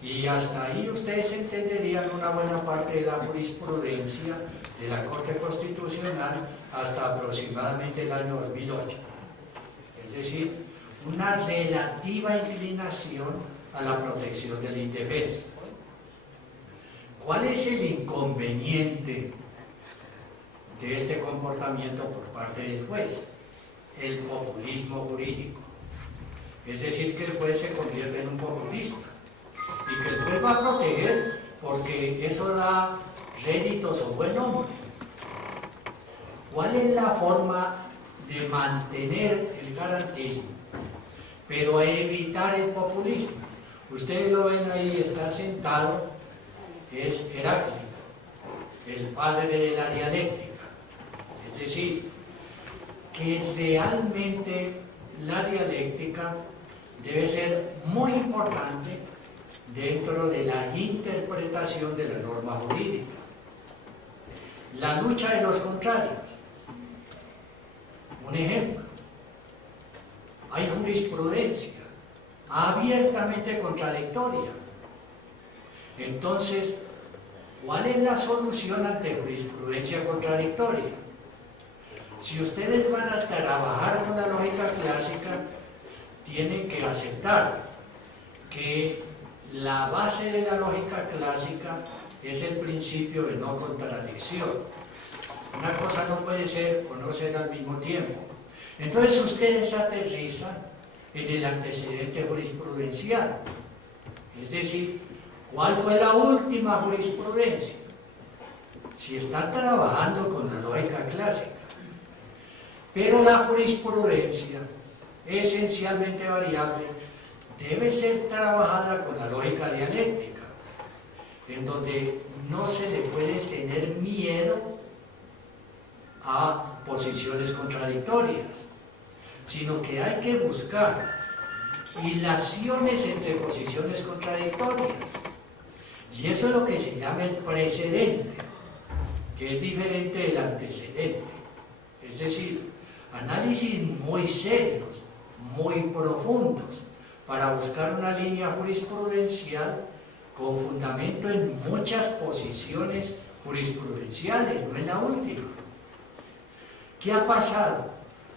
Y hasta ahí ustedes entenderían una buena parte de la jurisprudencia de la Corte Constitucional hasta aproximadamente el año 2008. Es decir, una relativa inclinación a la protección del indefenso. ¿Cuál es el inconveniente de este comportamiento por parte del juez? El populismo jurídico. Es decir, que el juez se convierte en un populista y que el juez va a proteger porque eso da réditos o buen nombre. ¿Cuál es la forma de mantener el garantismo, pero evitar el populismo? Ustedes lo ven ahí, está sentado, es Heráclito, el padre de la dialéctica. Es decir, que realmente la dialéctica debe ser muy importante dentro de la interpretación de la norma jurídica. La lucha de los contrarios. Un ejemplo, hay jurisprudencia abiertamente contradictoria. Entonces, ¿cuál es la solución ante jurisprudencia contradictoria? Si ustedes van a trabajar con la lógica clásica, tienen que aceptar que la base de la lógica clásica es el principio de no contradicción. Una cosa no puede ser o no ser al mismo tiempo. Entonces ustedes aterrizan en el antecedente jurisprudencial. Es decir, ¿cuál fue la última jurisprudencia? Si están trabajando con la lógica clásica. Pero la jurisprudencia, esencialmente variable, debe ser trabajada con la lógica dialéctica. en donde no se le puede tener miedo a posiciones contradictorias, sino que hay que buscar hilaciones entre posiciones contradictorias. Y eso es lo que se llama el precedente, que es diferente del antecedente. Es decir, análisis muy serios, muy profundos, para buscar una línea jurisprudencial con fundamento en muchas posiciones jurisprudenciales, no en la última. ¿Qué ha pasado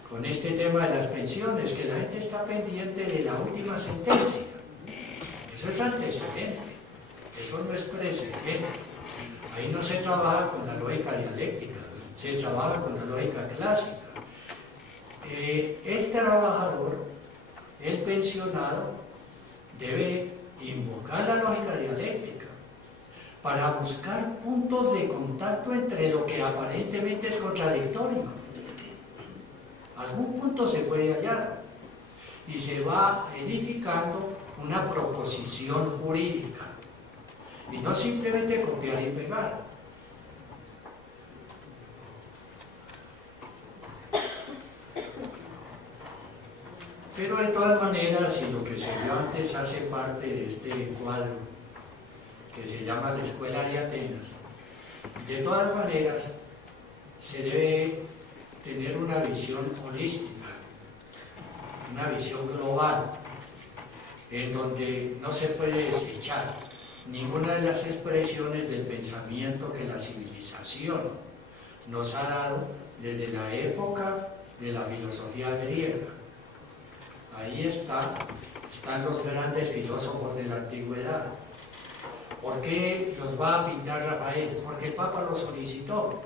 con este tema de las pensiones? Que la gente está pendiente de la última sentencia. Eso es antecedente, eso no es precedente. Ahí no se trabaja con la lógica dialéctica, se trabaja con la lógica clásica. El trabajador, el pensionado, debe invocar la lógica dialéctica para buscar puntos de contacto entre lo que aparentemente es contradictorio. Algún punto se puede hallar y se va edificando una proposición jurídica y no simplemente copiar y pegar. Pero de todas maneras, si lo que se vio antes hace parte de este cuadro que se llama la Escuela de Atenas, de todas maneras se debe tener una visión holística, una visión global, en donde no se puede desechar ninguna de las expresiones del pensamiento que la civilización nos ha dado desde la época de la filosofía griega. Ahí están los grandes filósofos de la antigüedad. ¿Por qué los va a pintar Rafael? Porque el Papa lo solicitó.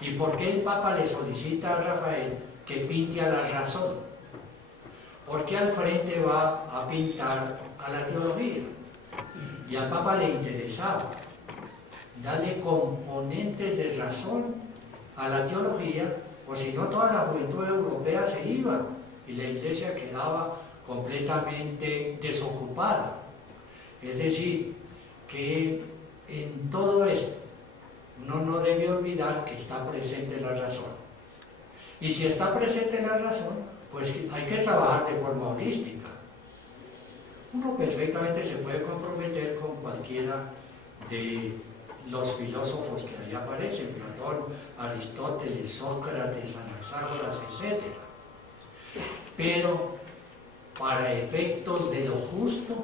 ¿Y por qué el Papa le solicita a Rafael que pinte a la razón? Porque al frente va a pintar a la teología. Y al Papa le interesaba darle componentes de razón a la teología, o si no toda la juventud europea se iba y la Iglesia quedaba completamente desocupada. Es decir, que en todo esto uno no debe olvidar que está presente la razón. Y si está presente la razón, pues hay que trabajar de forma holística. Uno perfectamente se puede comprometer con cualquiera de los filósofos que ahí aparecen, Platón, Aristóteles, Sócrates, Anaxágoras, etc. Pero para efectos de lo justo,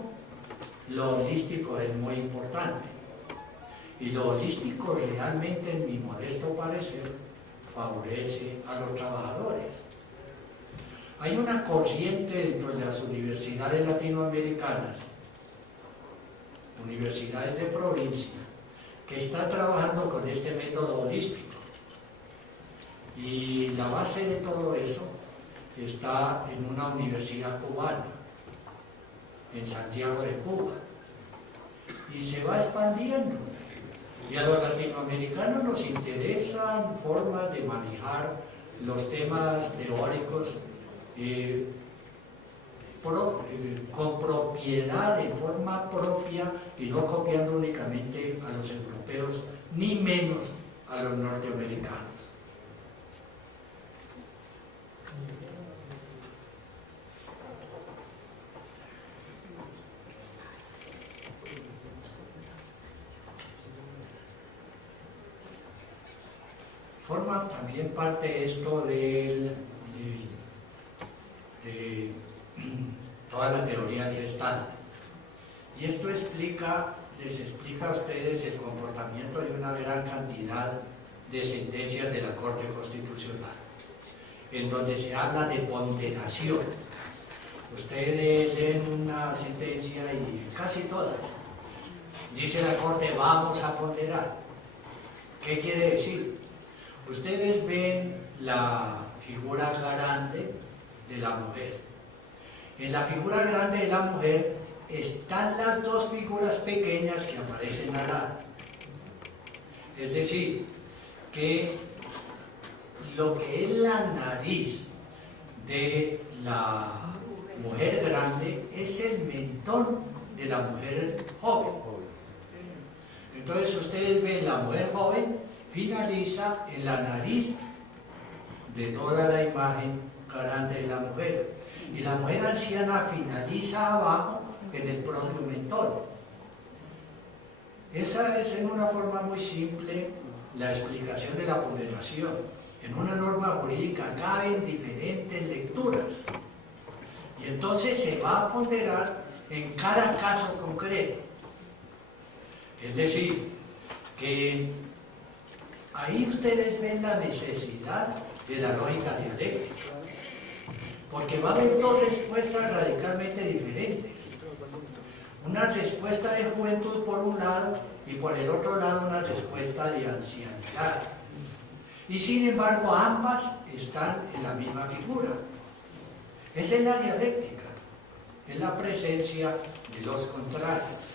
lo holístico es muy importante. Y lo holístico realmente, en mi modesto parecer, favorece a los trabajadores. Hay una corriente dentro de las universidades latinoamericanas, universidades de provincia, que está trabajando con este método holístico. Y la base de todo eso está en una universidad cubana, en Santiago de Cuba, y se va expandiendo. Y a los latinoamericanos nos interesan formas de manejar los temas teóricos con propiedad, de forma propia, y no copiando únicamente a los europeos, ni menos a los norteamericanos. Forma también parte esto de toda la teoría Gestalt. Y esto les explica a ustedes el comportamiento de una gran cantidad de sentencias de la Corte Constitucional, en donde se habla de ponderación. Ustedes leen una sentencia y casi todas dice la Corte: vamos a ponderar. ¿Qué quiere decir? Ustedes ven la figura grande de la mujer. En la figura grande de la mujer están las dos figuras pequeñas que aparecen al lado. Es decir, que lo que es la nariz de la mujer grande es el mentón de la mujer joven. Entonces ustedes ven, la mujer joven finaliza en la nariz de toda la imagen grande de la mujer. Y la mujer anciana finaliza abajo en el propio mentón. Esa es en una forma muy simple la explicación de la ponderación. En una norma jurídica caben diferentes lecturas. Y entonces se va a ponderar en cada caso concreto. Es decir, que ahí ustedes ven la necesidad de la lógica dialéctica, porque va a haber dos respuestas radicalmente diferentes. Una respuesta de juventud por un lado y por el otro lado una respuesta de ancianidad. Y sin embargo ambas están en la misma figura. Esa es la dialéctica, es la presencia de los contrarios.